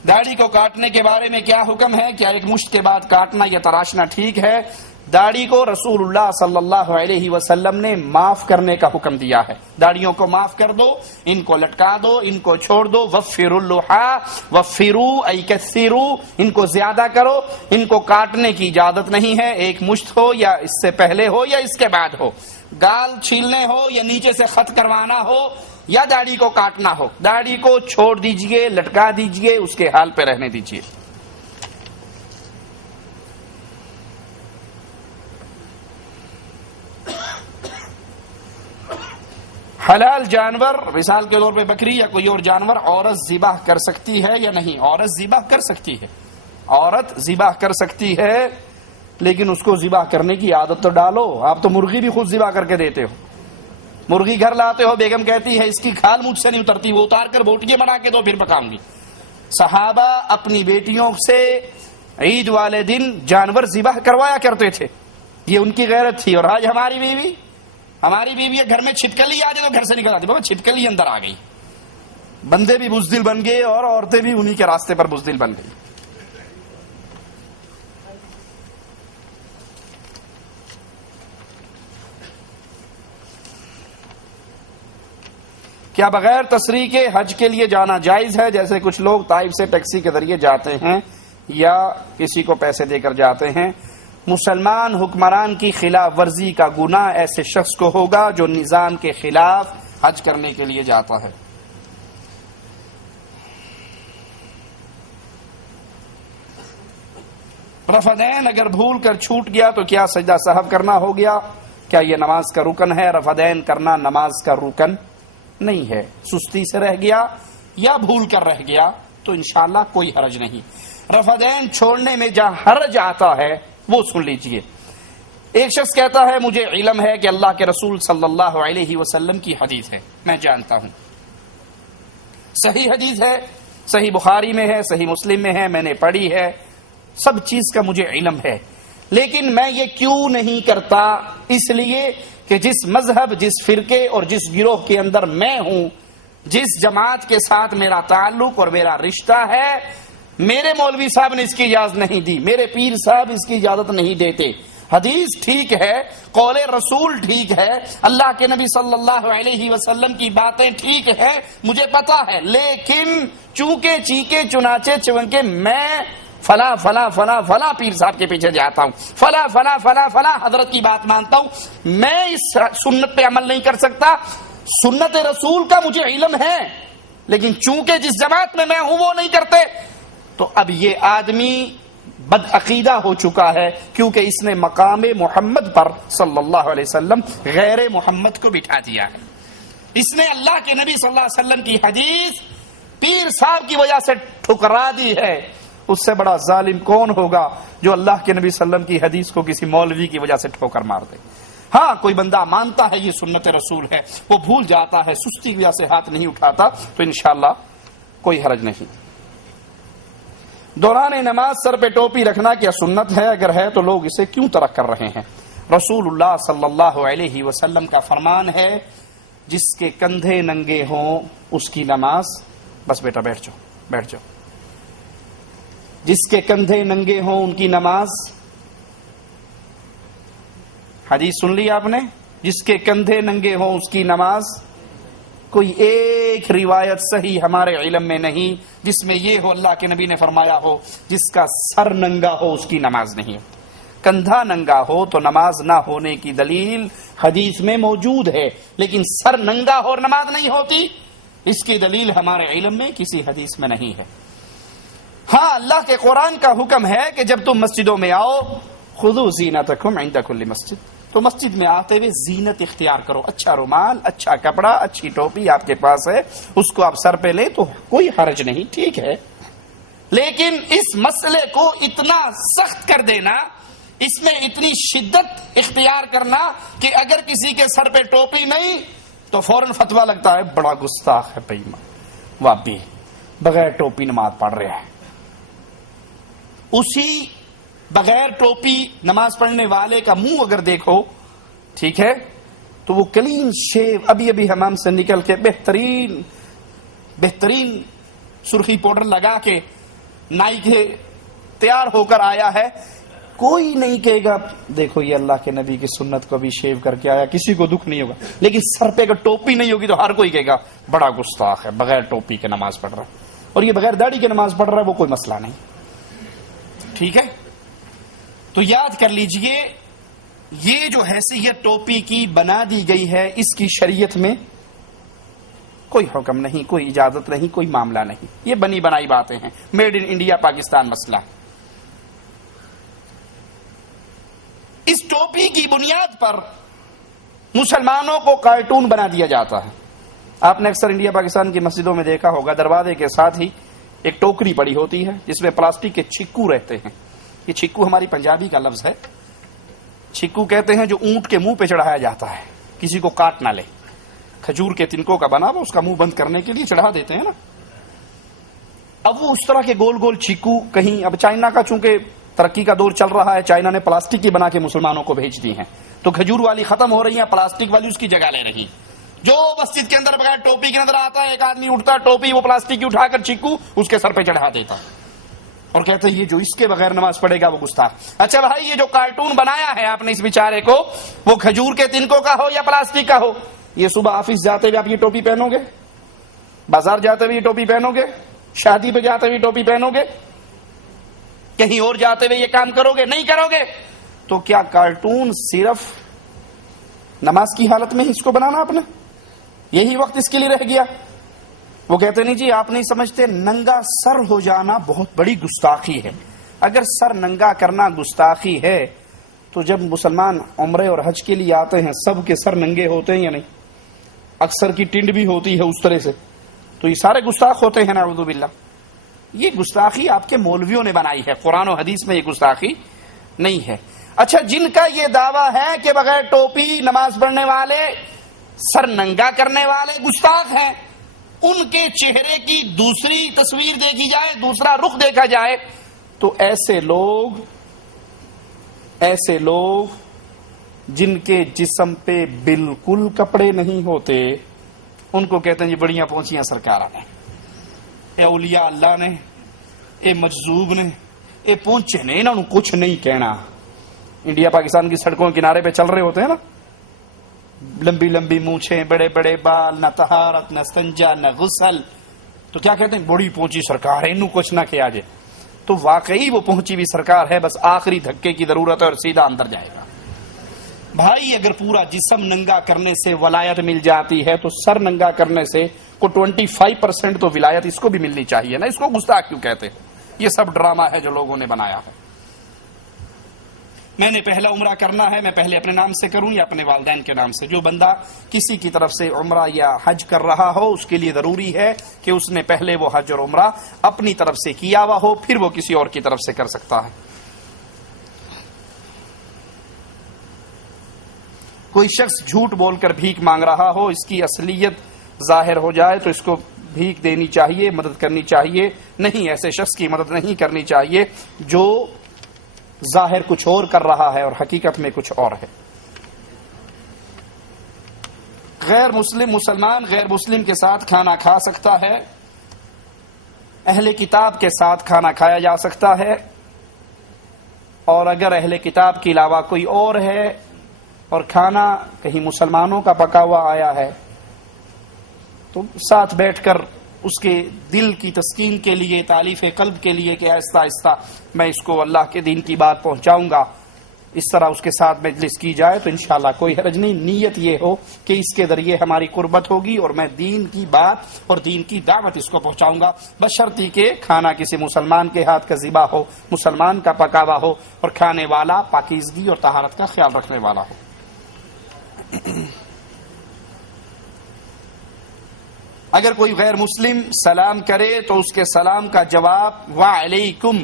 داڑھی کو کاٹنے کے بارے میں کیا حکم ہے؟ کیا ایک مشت کے بعد کاٹنا یا تراشنا ٹھیک ہے؟ داڑھی کو رسول اللہ صلی اللہ علیہ وسلم نے معاف کرنے کا حکم دیا ہے. داڑھیوں کو معاف کر دو، ان کو لٹکا دو، ان کو چھوڑ دو. وفروا اللحى وفروا ای کثروا، ان کو زیادہ کرو، ان کو کاٹنے کی اجازت نہیں ہے. ایک مشت ہو یا اس سے پہلے ہو یا اس کے بعد ہو، گال چھیلنے ہو یا نیچے سے خط کروانا ہو یا داڑھی کو کاٹنا ہو، داڑھی کو چھوڑ دیجئے، لٹکا دیجئے، اس کے حال پہ رہنے دیجئے. حلال جانور مثال کے طور پہ بکری یا کوئی اور جانور عورت ذبح کر سکتی ہے یا نہیں؟ عورت ذبح کر سکتی ہے، عورت ذبح کر سکتی ہے، لیکن اس کو ذبح کرنے کی عادت تو ڈالو. آپ تو مرغی بھی خود ذبح کر کے دیتے ہو، مرغی گھر لاتے ہو، بیگم کہتی ہے اس کی کھال مجھ سے نہیں اترتی، وہ اتار کر بوٹیاں بنا کے دو پھر پکاؤں گی. صحابہ اپنی بیٹیوں سے عید والے دن جانور ذبح کروایا کرتے تھے، یہ ان کی غیرت تھی. اور آج ہماری بیوی گھر میں چھپکلی آ جائے تو گھر سے نکل آتی، بابا چھپکلی اندر آ گئی. بندے بھی بزدل بن گئے اور عورتیں بھی انہی کے راستے پر بزدل بن گئی. کیا بغیر تصریح کے حج کے لیے جانا جائز ہے؟ جیسے کچھ لوگ طائف سے ٹیکسی کے ذریعے جاتے ہیں یا کسی کو پیسے دے کر جاتے ہیں. مسلمان حکمران کی خلاف ورزی کا گناہ ایسے شخص کو ہوگا جو نظام کے خلاف حج کرنے کے لیے جاتا ہے. رفع دین اگر بھول کر چھوٹ گیا تو کیا سجدہ سہو کرنا ہو گیا؟ کیا یہ نماز کا رکن ہے؟ رفع دین کرنا نماز کا رکن نہیں ہے. سستی سے رہ گیا یا بھول کر رہ گیا تو انشاءاللہ کوئی حرج نہیں. رفع دین چھوڑنے میں جہاں حرج آتا ہے وہ سن لیجئے. ایک شخص کہتا ہے مجھے علم ہے کہ اللہ کے رسول صلی اللہ علیہ وسلم کی حدیث ہے، میں جانتا ہوں، صحیح حدیث ہے، صحیح بخاری میں ہے، صحیح مسلم میں ہے، میں نے پڑھی ہے، سب چیز کا مجھے علم ہے، لیکن میں یہ کیوں نہیں کرتا؟ اس لیے کہ جس مذہب، جس فرقے اور جس گروہ کے اندر میں ہوں، جس جماعت کے ساتھ میرا تعلق اور میرا رشتہ ہے، میرے مولوی صاحب نے اس کی اجازت نہیں دی، میرے پیر صاحب اس کی اجازت نہیں دیتے. حدیث ٹھیک ہے، قول رسول ٹھیک ہے، اللہ کے نبی صلی اللہ علیہ وسلم کی باتیں ٹھیک ہے، مجھے پتا ہے، لیکن چونکے چیکے چنانچے چونکے میں فلاں فلاں فلاں فلاں پیر صاحب کے پیچھے جاتا ہوں، فلاں فلاں فلاں فلاں حضرت کی بات مانتا ہوں، میں اس سنت پہ عمل نہیں کر سکتا. سنت رسول کا مجھے علم ہے، لیکن چونکہ جس جماعت میں ہوں وہ نہیں کرتے، تو اب یہ آدمی بد عقیدہ ہو چکا ہے، کیونکہ اس نے مقام محمد پر صلی اللہ علیہ وسلم غیر محمد کو بٹھا دیا ہے. اس نے اللہ کے نبی صلی اللہ علیہ وسلم کی حدیث پیر صاحب کی وجہ سے ٹھکرا دی ہے. اس سے بڑا ظالم کون ہوگا جو اللہ کے نبی صلی اللہ علیہ وسلم کی حدیث کو کسی مولوی کی وجہ سے ٹھوکر مار دے. ہاں کوئی بندہ مانتا ہے یہ سنت رسول ہے، وہ بھول جاتا ہے، سستی کی وجہ سے ہاتھ نہیں اٹھاتا، تو انشاءاللہ کوئی حرج نہیں. دوران نماز سر پہ ٹوپی رکھنا کیا سنت ہے؟ اگر ہے تو لوگ اسے کیوں ترک کر رہے ہیں؟ رسول اللہ صلی اللہ علیہ وسلم کا فرمان ہے جس کے کندھے ننگے ہوں اس کی نماز، بس بیٹا بیٹھ جاؤ بیٹھ جاؤ، جس کے کندھے ننگے ہوں ان کی نماز. حدیث سن لی آپ نے، جس کے کندھے ننگے ہوں اس کی نماز. کوئی ایک روایت صحیح ہمارے علم میں نہیں جس میں یہ ہو اللہ کے نبی نے فرمایا ہو جس کا سر ننگا ہو اس کی نماز نہیں. کندھا ننگا ہو تو نماز نہ ہونے کی دلیل حدیث میں موجود ہے، لیکن سر ننگا ہو اور نماز نہیں ہوتی، اس کی دلیل ہمارے علم میں کسی حدیث میں نہیں ہے. ہاں اللہ کے قرآن کا حکم ہے کہ جب تم مسجدوں میں آؤ خذوا زینتکم عند کل مسجد، تو مسجد میں آتے ہوئے زینت اختیار کرو، اچھا رومال، اچھا کپڑا، اچھی ٹوپی آپ کے پاس ہے، اس کو آپ سر پہ لیں تو کوئی حرج نہیں، ٹھیک ہے. لیکن اس مسئلے کو اتنا سخت کر دینا، اس میں اتنی شدت اختیار کرنا کہ اگر کسی کے سر پہ ٹوپی نہیں تو فوراً فتویٰ لگتا ہے بڑا گستاخ ہے بھائی، واپی بغیر ٹوپی نماز پڑھ رہے ہیں. اسی بغیر ٹوپی نماز پڑھنے والے کا منہ اگر دیکھو، ٹھیک ہے، تو وہ کلین شیو، ابھی حمام سے نکل کے بہترین سرخی پاؤڈر لگا کے نائی کے تیار ہو کر آیا ہے، کوئی نہیں کہے گا دیکھو یہ اللہ کے نبی کی سنت کو بھی شیو کر کے آیا, کسی کو دکھ نہیں ہوگا. لیکن سر پہ اگر ٹوپی نہیں ہوگی تو ہر کوئی کہے گا بڑا گستاخ ہے, بغیر ٹوپی کے نماز پڑھ رہا ہے, اور یہ بغیر داڑھی کے نماز پڑھ رہا ہے, وہ کوئی مسئلہ نہیں. ٹھیک ہے, تو یاد کر لیجئے یہ جو حیثیت ٹوپی کی بنا دی گئی ہے, اس کی شریعت میں کوئی حکم نہیں, کوئی اجازت نہیں, کوئی معاملہ نہیں. یہ بنی بنائی باتیں ہیں, میڈ ان انڈیا پاکستان مسئلہ. اس ٹوپی کی بنیاد پر مسلمانوں کو کارٹون بنا دیا جاتا ہے. آپ نے اکثر انڈیا پاکستان کی مسجدوں میں دیکھا ہوگا, دروازے کے ساتھ ہی ایک ٹوکری پڑی ہوتی ہے جس میں پلاسٹک کے چھکو رہتے ہیں. یہ چھکو ہماری پنجابی کا لفظ ہے. چھکو کہتے ہیں جو اونٹ کے منہ پہ چڑھایا جاتا ہے, کسی کو کاٹ نہ لے. کھجور کے تنکوں کا بنا ہوا, اس کا منہ بند کرنے کے لیے چڑھا دیتے ہیں نا. اب وہ اس طرح کے گول گول چھکو کہیں, اب چائنا کا چونکہ ترقی کا دور چل رہا ہے, چائنا نے پلاسٹک کی بنا کے مسلمانوں کو بھیج دی ہیں, تو کھجور والی ختم ہو رہی ہیں, پلاسٹک والی اس کی جگہ لے رہی. جو مسجد کے اندر بغیر ٹوپی کے نظر آتا ہے, ایک آدمی اٹھتا ٹوپی وہ پلاسٹک کی اٹھا کر چھکو اس کے سر پہ چڑھا دیتا اور کہتے ہیں یہ جو اس کے بغیر نماز پڑھے گا وہ گستاخ. اچھا بھائی, یہ جو کارٹون بنایا ہے آپ نے اس بیچارے کو, وہ کھجور کے تنکوں کا ہو یا پلاسٹک کا ہو, یہ صبح آفس جاتے ہوئے آپ یہ ٹوپی پہنو گے, بازار جاتے ہوئے یہ ٹوپی پہنو گے, شادی پہ جاتے ہوئے ٹوپی پہنو گے, کہیں اور جاتے ہوئے یہ کام کرو گے؟ نہیں کرو گے. تو کیا کارٹون صرف نماز کی حالت میں اس کو بنانا آپ نے, یہی وقت اس کے لیے رہ گیا؟ وہ کہتے نہیں جی آپ نہیں سمجھتے, ننگا سر ہو جانا بہت بڑی گستاخی ہے. اگر سر ننگا کرنا گستاخی ہے تو جب مسلمان عمرے اور حج کے لیے آتے ہیں سب کے سر ننگے ہوتے ہیں یا نہیں؟ اکثر کی ٹنڈ بھی ہوتی ہے اس طرح سے, تو یہ سارے گستاخ ہوتے ہیں نعوذ باللہ. یہ گستاخی آپ کے مولویوں نے بنائی ہے, قرآن و حدیث میں یہ گستاخی نہیں ہے. اچھا, جن کا یہ دعویٰ ہے کہ بغیر ٹوپی نماز پڑھنے والے, سر ننگا کرنے والے گستاخ ہیں, ان کے چہرے کی دوسری تصویر دیکھی جائے, دوسرا رخ دیکھا جائے, تو ایسے لوگ جن کے جسم پہ بالکل کپڑے نہیں ہوتے, ان کو کہتے ہیں یہ بڑیاں پہنچیاں سرکار نے, اے اولیاء اللہ نے, اے مجذوب نے, اے پہنچے نے, انہوں نے کچھ نہیں کہنا. انڈیا پاکستان کی سڑکوں کے کنارے پہ چل رہے ہوتے ہیں نا, لمبی لمبی مونچھیں, بڑے بڑے بال, نہ طہارت نہ استنجا نہ غسل, تو کیا کہتے ہیں بڑی پہنچی سرکار ہے, انہوں کچھ نہ کیا جائے. تو واقعی وہ پہنچی بھی سرکار ہے, بس آخری دھکے کی ضرورت ہے اور سیدھا اندر جائے گا. بھائی اگر پورا جسم ننگا کرنے سے ولایت مل جاتی ہے تو سر ننگا کرنے سے کو 25% تو ولایت اس کو بھی ملنی چاہیے نا. اس کو گستاخ کیوں کہتے ہیں؟ یہ سب ڈرامہ ہے جو لوگوں نے بنایا ہے. میں نے پہلا عمرہ کرنا ہے, میں پہلے اپنے نام سے کروں یا اپنے والدین کے نام سے؟ جو بندہ کسی کی طرف سے عمرہ یا حج کر رہا ہو اس کے لیے ضروری ہے کہ اس نے پہلے وہ حج اور عمرہ اپنی طرف سے کیا ہوا ہو, پھر وہ کسی اور کی طرف سے کر سکتا ہے. کوئی شخص جھوٹ بول کر بھیک مانگ رہا ہو, اس کی اصلیت ظاہر ہو جائے تو اس کو بھیک دینی چاہیے, مدد کرنی چاہیے؟ نہیں, ایسے شخص کی مدد نہیں کرنی چاہیے جو ظاہر کچھ اور کر رہا ہے اور حقیقت میں کچھ اور ہے. غیر مسلم مسلمان غیر مسلم کے ساتھ کھانا کھا سکتا ہے, اہل کتاب کے ساتھ کھانا کھایا جا سکتا ہے, اور اگر اہل کتاب کے علاوہ کوئی اور ہے اور کھانا کہیں مسلمانوں کا پکا ہوا آیا ہے تو ساتھ بیٹھ کر اس کے دل کی تسکین کے لیے, تالیف قلب کے لیے کہ آہستہ آہستہ میں اس کو اللہ کے دین کی بات پہنچاؤں گا, اس طرح اس کے ساتھ مجلس کی جائے تو انشاءاللہ کوئی حرج نہیں. نیت یہ ہو کہ اس کے ذریعے ہماری قربت ہوگی اور میں دین کی بات اور دین کی دعوت اس کو پہنچاؤں گا, بشرطی کہ کھانا کسی مسلمان کے ہاتھ کا ذبح ہو, مسلمان کا پکاوا ہو, اور کھانے والا پاکیزگی اور طہارت کا خیال رکھنے والا ہو. اگر کوئی غیر مسلم سلام کرے تو اس کے سلام کا جواب وعلیکم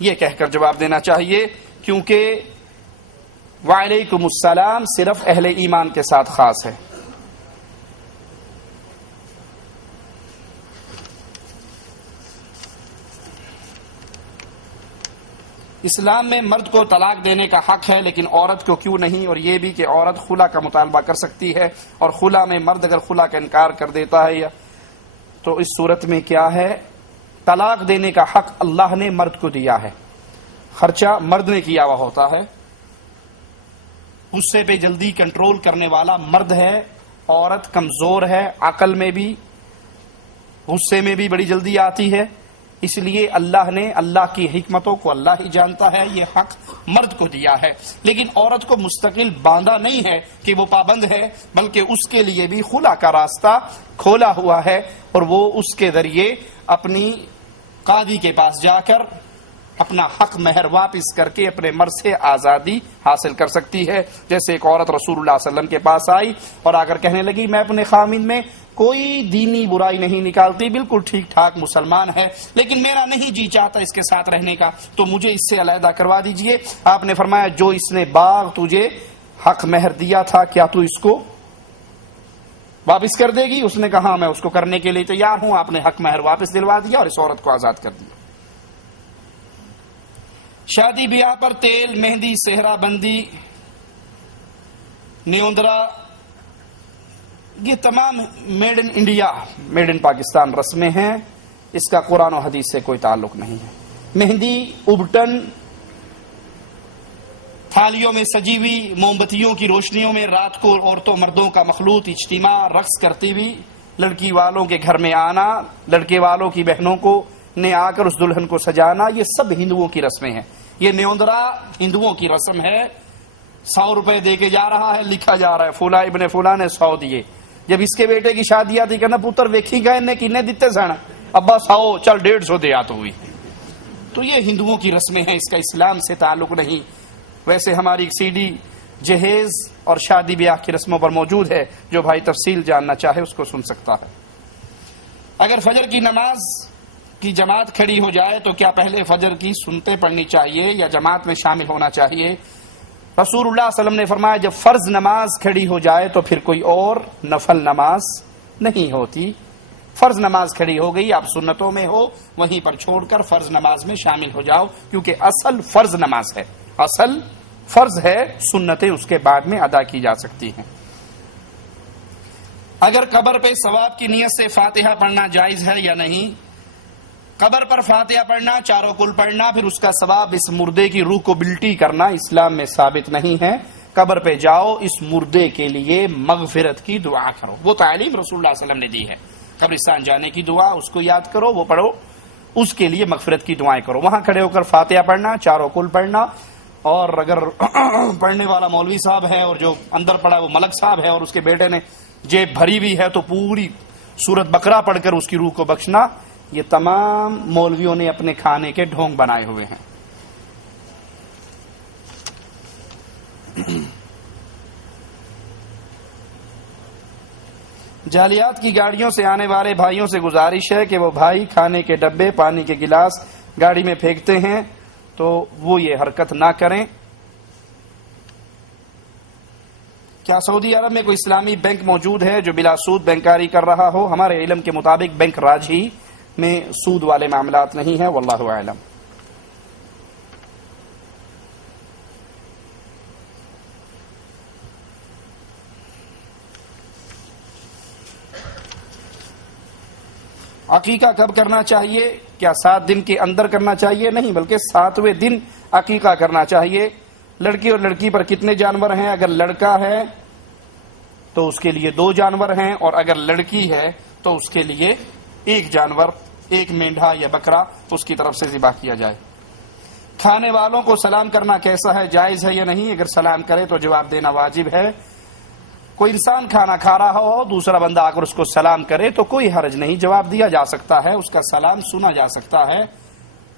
یہ کہہ کر جواب دینا چاہیے, کیونکہ وعلیکم السلام صرف اہل ایمان کے ساتھ خاص ہے. اسلام میں مرد کو طلاق دینے کا حق ہے, لیکن عورت کو کیوں نہیں؟ اور یہ بھی کہ عورت خلا کا مطالبہ کر سکتی ہے, اور خلا میں مرد اگر خلا کا انکار کر دیتا ہے تو اس صورت میں کیا ہے؟ طلاق دینے کا حق اللہ نے مرد کو دیا ہے, خرچہ مرد نے کیا ہوا ہوتا ہے. غصے پہ جلدی کنٹرول کرنے والا مرد ہے، عورت کمزور ہے، عقل میں بھی غصے میں بھی بڑی جلدی آتی ہے. اس لیے اللہ نے اللہ کی حکمتوں کو اللہ ہی جانتا ہے، یہ حق مرد کو دیا ہے. لیکن عورت کو مستقل باندھا نہیں ہے کہ وہ پابند ہے، بلکہ اس کے لیے بھی خلا کا راستہ کھولا ہوا ہے، اور وہ اس کے ذریعے اپنی قاضی کے پاس جا کر اپنا حق مہر واپس کر کے اپنے مرد سے آزادی حاصل کر سکتی ہے. جیسے ایک عورت رسول اللہ صلی اللہ علیہ وسلم کے پاس آئی اور آ کر کہنے لگی میں اپنے خامند میں کوئی دینی برائی نہیں نکالتی، بالکل ٹھیک ٹھاک مسلمان ہے، لیکن میرا نہیں جی چاہتا اس کے ساتھ رہنے کا، تو مجھے اس سے علیحدہ کروا دیجئے. آپ نے فرمایا جو اس نے باغ تجھے حق مہر دیا تھا کیا تو اس کو واپس کر دے گی؟ اس نے کہا میں اس کو کرنے کے لیے تیار ہوں. آپ نے حق مہر واپس دلوا دیا اور اس عورت کو آزاد کر دیا. شادی بیاہ پر تیل، مہندی، صحرا بندی، نیوندرا، یہ تمام made in India, made in Pakistan رسمیں ہیں. اس کا قرآن و حدیث سے کوئی تعلق نہیں ہے. مہندی، ابٹن، تھالیوں میں سجی ہوئی موم بتیوں کی روشنیوں میں رات کو عورتوں مردوں کا مخلوط اجتماع، رقص کرتی ہوئی لڑکی والوں کے گھر میں آنا، لڑکے والوں کی بہنوں کو نے آ کر اس دلہن کو سجانا، یہ سب ہندوؤں کی رسمیں ہیں. یہ نیوندرا ہندوؤں کی رسم ہے. 100 روپے دے کے جا رہا ہے، لکھا جا رہا ہے فلاں ابن فلاں نے 100 دیے. جب اس کے بیٹے کی شادی آتی کہنا پتر ویکھی گئے نے کنے دیتے سن، ابا 100 چل 150 دے آت ہوئی. تو یہ ہندوؤں کی رسمیں ہیں، اس کا اسلام سے تعلق نہیں. ویسے ہماری ایک سی ڈی جہیز اور شادی بیاہ کی رسموں پر موجود ہے، جو بھائی تفصیل جاننا چاہے اس کو سن سکتا ہے. اگر فجر کی نماز کی جماعت کھڑی ہو جائے تو کیا پہلے فجر کی سنتیں پڑھنی چاہیے یا جماعت میں شامل ہونا چاہیے؟ رسول اللہ صلی اللہ علیہ وسلم نے فرمایا جب فرض نماز کھڑی ہو جائے تو پھر کوئی اور نفل نماز نہیں ہوتی. فرض نماز کھڑی ہو گئی، آپ سنتوں میں ہو، وہیں پر چھوڑ کر فرض نماز میں شامل ہو جاؤ، کیونکہ اصل فرض نماز ہے، اصل فرض ہے، سنتیں اس کے بعد میں ادا کی جا سکتی ہیں. اگر قبر پہ ثواب کی نیت سے فاتحہ پڑھنا جائز ہے یا نہیں؟ قبر پر فاتحہ پڑھنا، چاروں کل پڑھنا، پھر اس کا ثواب اس مردے کی روح کو بلٹی کرنا اسلام میں ثابت نہیں ہے. قبر پہ جاؤ، اس مردے کے لیے مغفرت کی دعا کرو، وہ تعلیم رسول اللہ صلی اللہ علیہ وسلم نے دی ہے. قبرستان جانے کی دعا اس کو یاد کرو، وہ پڑھو، اس کے لیے مغفرت کی دعائیں کرو. وہاں کھڑے ہو کر فاتحہ پڑھنا، چاروں کل پڑھنا، اور اگر پڑھنے والا مولوی صاحب ہے اور جو اندر پڑھا وہ ملک صاحب ہے اور اس کے بیٹے نے جیب بھری ہوئی ہے تو پوری سورت بقرہ پڑھ کر اس کی روح کو بخشنا، یہ تمام مولویوں نے اپنے کھانے کے ڈھونگ بنائے ہوئے ہیں. جعلیات کی گاڑیوں سے آنے والے بھائیوں سے گزارش ہے کہ وہ بھائی کھانے کے ڈبے، پانی کے گلاس گاڑی میں پھینکتے ہیں تو وہ یہ حرکت نہ کریں. کیا سعودی عرب میں کوئی اسلامی بینک موجود ہے جو بلا سود بینکاری کر رہا ہو؟ ہمارے علم کے مطابق بینک راج ہی میں سود والے معاملات نہیں ہیں، واللہ اعلم. عقیقہ کب کرنا چاہیے؟ کیا 7 دن کے اندر کرنا چاہیے؟ نہیں، بلکہ 7ویں دن عقیقہ کرنا چاہیے. لڑکی اور لڑکی پر کتنے جانور ہیں؟ اگر لڑکا ہے تو اس کے لیے 2 جانور ہیں، اور اگر لڑکی ہے تو اس کے لیے 1 جانور، 1 مینڈھا یا بکرا اس کی طرف سے ذبح کیا جائے. کھانے والوں کو سلام کرنا کیسا ہے؟ جائز ہے یا نہیں؟ اگر سلام کرے تو جواب دینا واجب ہے. کوئی انسان کھانا کھا رہا ہو، دوسرا بندہ آ کر اس کو سلام کرے تو کوئی حرج نہیں، جواب دیا جا سکتا ہے، اس کا سلام سنا جا سکتا ہے.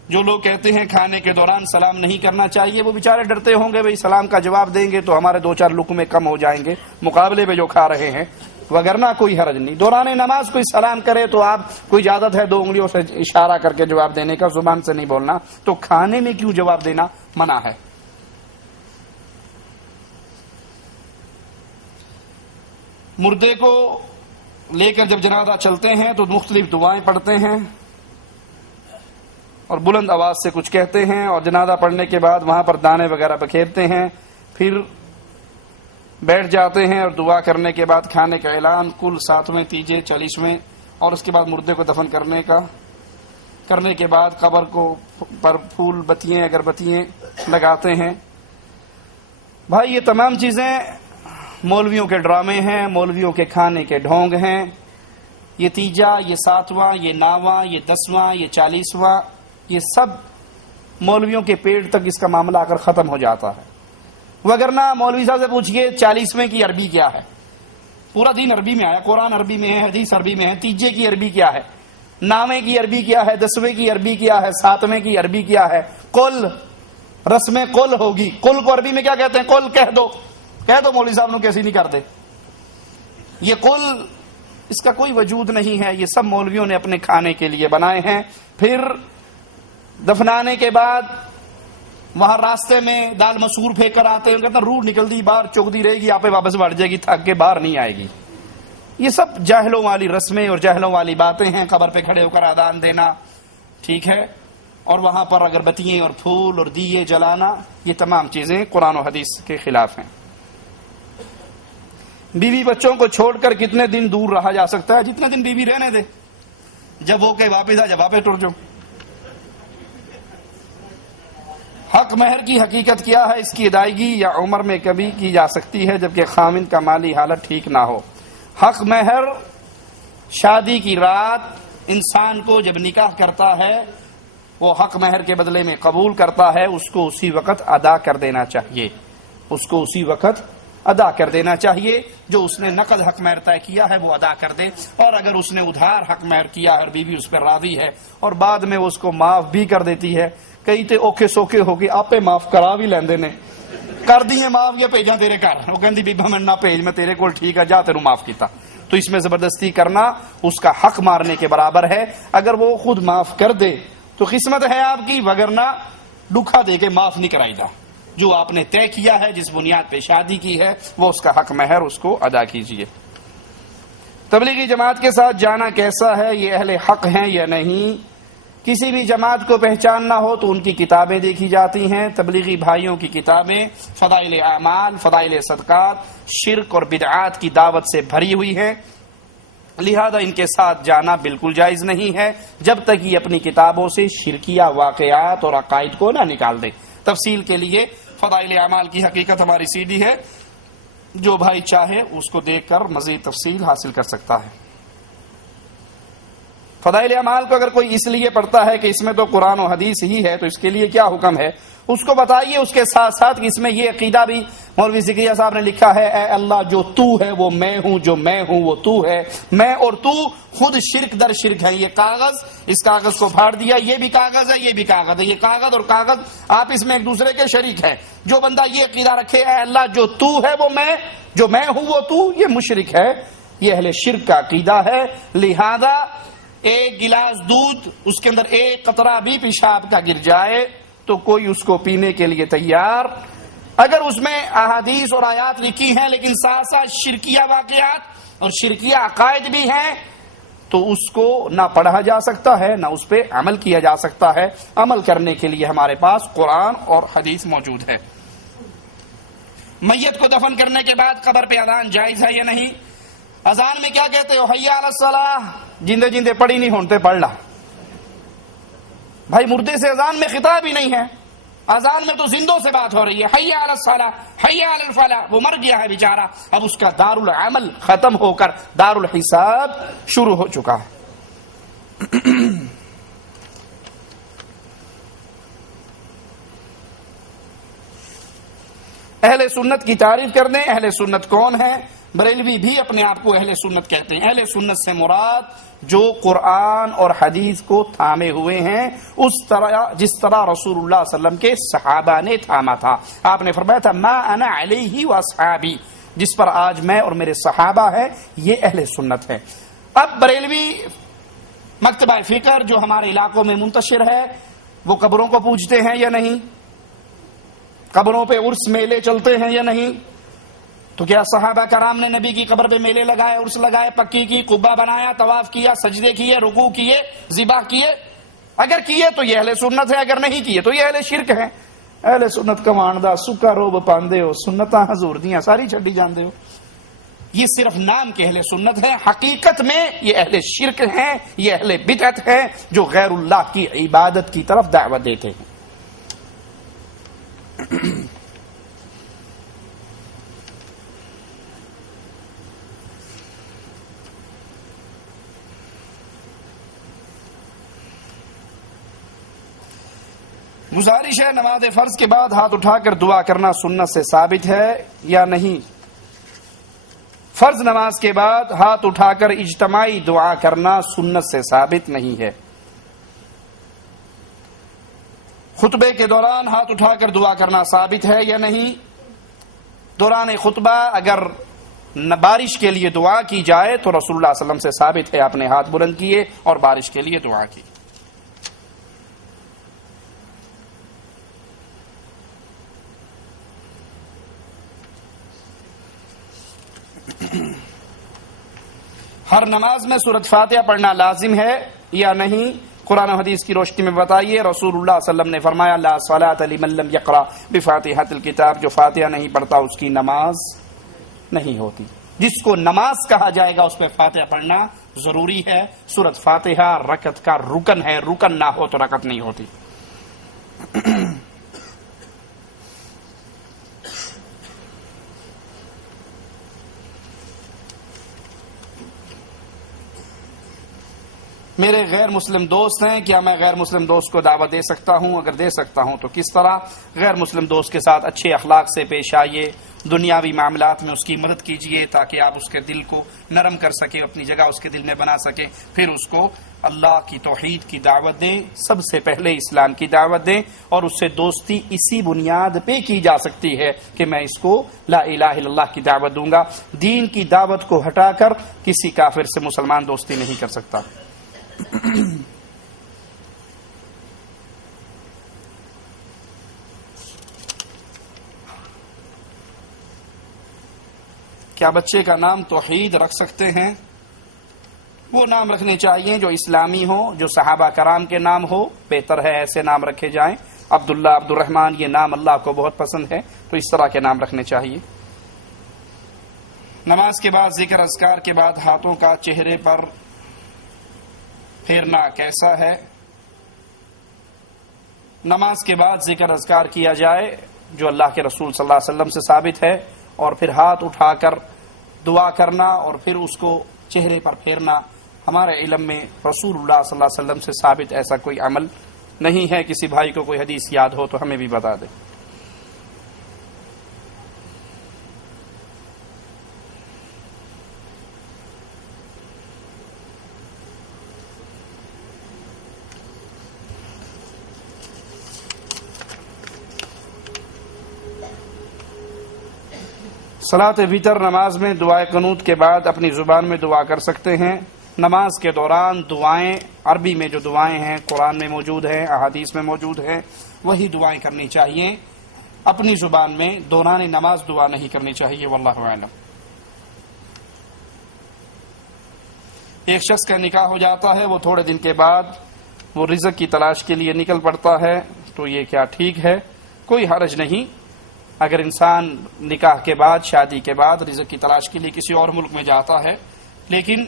جو لوگ کہتے ہیں کھانے کے دوران سلام نہیں کرنا چاہیے، وہ بیچارے ڈرتے ہوں گے بھئی سلام کا جواب دیں گے تو ہمارے 2-4 لقمے کم ہو جائیں گے مقابلے میں جو کھا رہے ہیں، وگرنہ کوئی حرج نہیں. دوران نماز کوئی سلام کرے تو آپ کوئی اجازت ہے 2 انگلیوں سے اشارہ کر کے جواب دینے کا، زبان سے نہیں بولنا. تو کھانے میں کیوں جواب دینا منع ہے؟ مردے کو لے کر جب جنازہ چلتے ہیں تو مختلف دعائیں پڑھتے ہیں اور بلند آواز سے کچھ کہتے ہیں، اور جنازہ پڑھنے کے بعد وہاں پر دانے وغیرہ بکھیرتے ہیں، پھر بیٹھ جاتے ہیں اور دعا کرنے کے بعد کھانے کا اعلان، کل 7ویں، تیجے، 40ویں، اور اس کے بعد مردے کو دفن کرنے کا. کرنے کے بعد قبر کو پر پھول بتیاں اگربتیاں لگاتے ہیں. بھائی یہ تمام چیزیں مولویوں کے ڈرامے ہیں، مولویوں کے کھانے کے ڈھونگ ہیں. یہ تیجا، یہ ساتواں، یہ ناواں، یہ 10واں، یہ 40واں، یہ سب مولویوں کے پیٹ تک اس کا معاملہ آ کر ختم ہو جاتا ہے. وگرنہ مولوی صاحب سے پوچھئے 40ویں کی عربی کیا ہے؟ پورا دین عربی میں آیا، قرآن عربی میں ہے، حدیث عربی میں ہے. تیجے کی عربی کیا ہے؟ نامے کی عربی کیا ہے؟ 10ویں کی عربی کیا ہے؟ 7ویں کی عربی کیا ہے؟ کل، رسم کل ہوگی. کل کو عربی میں کیا کہتے ہیں؟ کل کہہ دو مولوی صاحب نے کیسی نہیں کرتے. یہ کل اس کا کوئی وجود نہیں ہے، یہ سب مولویوں نے اپنے کھانے کے لیے بنائے ہیں. پھر دفنانے کے بعد وہاں راستے میں دال مسور پھینک کر آتے ہیں، کہتے ہیں روح نکل دی باہر چوکتی رہے گی، آپ واپس بڑھ جائے گی، تھک کے باہر نہیں آئے گی. یہ سب جاہلوں والی رسمیں اور جاہلوں والی باتیں ہیں. قبر پہ کھڑے ہو کر اذان دینا، ٹھیک ہے، اور وہاں پر اگربتیاں اور پھول اور دیے جلانا، یہ تمام چیزیں قرآن و حدیث کے خلاف ہیں. بیوی بچوں کو چھوڑ کر کتنے دن دور رہا جا سکتا ہے؟ جتنے دن بیوی رہنے دے، جب وہ کہ واپس آ جب واپس ٹر جاؤ. حق مہر کی حقیقت کیا ہے؟ اس کی ادائیگی یا عمر میں کبھی کی جا سکتی ہے جبکہ خاوند کا مالی حالت ٹھیک نہ ہو. حق مہر شادی کی رات انسان کو جب نکاح کرتا ہے وہ حق مہر کے بدلے میں قبول کرتا ہے، اس کو اسی وقت ادا کر دینا چاہیے. اس کو اسی وقت ادا کر دینا چاہیے. جو اس نے نقد حق مہر طے کیا ہے وہ ادا کر دے. اور اگر اس نے ادھار حق مہر کیا ہے اور بیوی اس پر راضی ہے اور بعد میں اس کو معاف بھی کر دیتی ہے، کئی تے اوکھے سوکھے ہو کے آپے معاف کرا بھی لیندے نے، کر دیے معاف یا بھیجاں تیرے گھر، وہ کہندی بیبا میں نہ بھیج، میں تیرے کول ٹھیک ہے، جا تینوں معاف کیتا. تو اس میں زبردستی کرنا اس کا حق مارنے کے برابر ہے. اگر وہ خود معاف کر دے تو قسمت ہے آپ کی، وگرنہ دکھا دے کے معاف نہیں کرائی دا. جو آپ نے طے کیا ہے، جس بنیاد پہ شادی کی ہے، وہ اس کا حق مہر اس کو ادا کیجیے. تبلیغی جماعت کے ساتھ جانا کیسا ہے؟ یہ اہل حق ہیں یا نہیں؟ کسی بھی جماعت کو پہچاننا ہو تو ان کی کتابیں دیکھی جاتی ہیں. تبلیغی بھائیوں کی کتابیں فضائل اعمال، فضائل صدقات، شرک اور بدعات کی دعوت سے بھری ہوئی ہیں، لہذا ان کے ساتھ جانا بالکل جائز نہیں ہے جب تک یہ اپنی کتابوں سے شرکیہ واقعات اور عقائد کو نہ نکال دے. تفصیل کے لیے فضائل اعمال کی حقیقت ہماری CD ہے، جو بھائی چاہے اس کو دیکھ کر مزید تفصیل حاصل کر سکتا ہے. فضائل اعمال کو اگر کوئی اس لیے پڑھتا ہے کہ اس میں تو قرآن و حدیث ہی ہے تو اس کے لیے کیا حکم ہے، اس کو بتائیے. اس کے ساتھ ساتھ اس میں یہ عقیدہ بھی مولوی ذکریہ صاحب نے لکھا ہے، اے اللہ جو تو ہے وہ میں ہوں، جو میں ہوں وہ تو ہے، میں اور تو خود شرک در شرک ہے. یہ کاغذ، اس کاغذ کو پھاڑ دیا، یہ بھی کاغذ ہے، یہ بھی کاغذ ہے، یہ کاغذ اور کاغذ آپ اس میں ایک دوسرے کے شریک ہیں. جو بندہ یہ عقیدہ رکھے اے اللہ جو تو ہے وہ میں، جو میں ہوں وہ تو، یہ مشرک ہے، یہ اہل شرک کا عقیدہ ہے. لہذا ایک گلاس دودھ، اس کے اندر ایک قطرہ بھی پیشاب کا گر جائے تو کوئی اس کو پینے کے لیے تیار. اگر اس میں احادیث اور آیات لکھی ہیں لیکن ساتھ ساتھ شرکیہ واقعات اور شرکیہ عقائد بھی ہیں تو اس کو نہ پڑھا جا سکتا ہے، نہ اس پہ عمل کیا جا سکتا ہے. عمل کرنے کے لیے ہمارے پاس قرآن اور حدیث موجود ہے. میت کو دفن کرنے کے بعد قبر پہ اذان جائز ہے یا نہیں؟ اذان میں کیا کہتے ہو؟ حی علی الصلاۃ، جندے جندے پڑھی نہیں ہونتے پڑھ لا. بھائی مردے سے اذان میں خطاب ہی نہیں ہے، اذان میں تو زندوں سے بات ہو رہی ہے. حی علی الصلاۃ، حی علی الفلاح، وہ مر گیا ہے بیچارہ، اب اس کا دار العمل ختم ہو کر دار الحساب شروع ہو چکا ہے. اہل سنت کی تعریف کر دیں. اہل سنت کون ہے؟ بریلوی بھی اپنے آپ کو اہل سنت کہتے ہیں. اہل سنت سے مراد جو قرآن اور حدیث کو تھامے ہوئے ہیں اس طرح جس طرح رسول اللہ صلی اللہ علیہ وسلم کے صحابہ نے تھاما تھا. آپ نے فرمایا تھا ما انا علیہ واصحابی، جس پر آج میں اور میرے صحابہ ہیں، یہ اہل سنت ہے. اب بریلوی مکتبہ فکر جو ہمارے علاقوں میں منتشر ہے، وہ قبروں کو پوجتے ہیں یا نہیں؟ قبروں پہ عرس میلے چلتے ہیں یا نہیں؟ تو کیا صحابہ کرام نے نبی کی قبر پہ میلے لگائے، عرس لگائے، پکی کی، قبہ بنایا، طواف کیا، سجدے کیے، رکوع کیے، ذبح کیے؟ اگر کیے تو یہ اہل سنت ہے، اگر نہیں کیے تو یہ اہل شرک ہے. اہل سنت کمانڈا سکا روب پاندے ہو، سنتاں حضور دیاں ساری چھڈی جاندے ہو. یہ صرف نام کے اہل سنت ہیں، حقیقت میں یہ اہل شرک ہیں، یہ اہل بدعت ہیں جو غیر اللہ کی عبادت کی طرف دعوت دیتے ہیں۔ گزارش ہے، نماز فرض کے بعد ہاتھ اٹھا کر دعا کرنا سنت سے ثابت ہے یا نہیں؟ فرض نماز کے بعد ہاتھ اٹھا کر اجتماعی دعا کرنا سنت سے ثابت نہیں ہے۔ خطبے کے دوران ہاتھ اٹھا کر دعا کرنا ثابت ہے یا نہیں؟ دوران خطبہ اگر بارش کے لیے دعا کی جائے تو رسول اللہ صلی اللہ علیہ وسلم سے ثابت ہے، آپ نے ہاتھ بلند کیے اور بارش کے لیے دعا کی۔ ہر نماز میں سورۃ فاتحہ پڑھنا لازم ہے یا نہیں؟ قرآن و حدیث کی روشنی میں بتائیے۔ رسول اللہ صلی اللہ علیہ وسلم نے فرمایا لا صلاۃ لمن لم یقرأ بفاتحۃ الکتاب، جو فاتحہ نہیں پڑھتا اس کی نماز نہیں ہوتی۔ جس کو نماز کہا جائے گا اس پہ فاتحہ پڑھنا ضروری ہے۔ سورۃ فاتحہ رکعت کا رکن ہے، رکن نہ ہو تو رکعت نہیں ہوتی۔ میرے غیر مسلم دوست ہیں، کیا میں غیر مسلم دوست کو دعوت دے سکتا ہوں؟ اگر دے سکتا ہوں تو کس طرح؟ غیر مسلم دوست کے ساتھ اچھے اخلاق سے پیش آئیے، دنیاوی معاملات میں اس کی مدد کیجیے تاکہ آپ اس کے دل کو نرم کر سکیں، اپنی جگہ اس کے دل میں بنا سکیں، پھر اس کو اللہ کی توحید کی دعوت دیں، سب سے پہلے اسلام کی دعوت دیں، اور اس سے دوستی اسی بنیاد پہ کی جا سکتی ہے کہ میں اس کو لا الہ الا اللہ کی دعوت دوں گا۔ دین کی دعوت کو ہٹا کر کسی کافر سے مسلمان دوستی نہیں کر سکتا۔ کیا بچے کا نام توحید رکھ سکتے ہیں؟ وہ نام رکھنے چاہیے جو اسلامی ہو، جو صحابہ کرام کے نام ہو، بہتر ہے ایسے نام رکھے جائیں۔ عبداللہ، عبد الرحمن، یہ نام اللہ کو بہت پسند ہے تو اس طرح کے نام رکھنے چاہیے۔ نماز کے بعد ذکر اذکار کے بعد ہاتھوں کا چہرے پر پھیرنا کیسا ہے؟ نماز کے بعد ذکر اذکار کیا جائے جو اللہ کے رسول صلی اللہ علیہ وسلم سے ثابت ہے، اور پھر ہاتھ اٹھا کر دعا کرنا اور پھر اس کو چہرے پر پھیرنا ہمارے علم میں رسول اللہ صلی اللہ علیہ وسلم سے ثابت ایسا کوئی عمل نہیں ہے۔ کسی بھائی کو کوئی حدیث یاد ہو تو ہمیں بھی بتا دیں۔ صلاۃ وتر نماز میں دعائے قنوت کے بعد اپنی زبان میں دعا کر سکتے ہیں۔ نماز کے دوران دعائیں عربی میں جو دعائیں ہیں قرآن میں موجود ہیں، احادیث میں موجود ہیں، وہی دعائیں کرنی چاہیے۔ اپنی زبان میں دوران نماز دعا نہیں کرنی چاہیے، واللہ اعلم۔ ایک شخص کا نکاح ہو جاتا ہے، وہ تھوڑے دن کے بعد وہ رزق کی تلاش کے لیے نکل پڑتا ہے، تو یہ کیا ٹھیک ہے؟ کوئی حرج نہیں۔ اگر انسان نکاح کے بعد، شادی کے بعد رزق کی تلاش کے لیے کسی اور ملک میں جاتا ہے، لیکن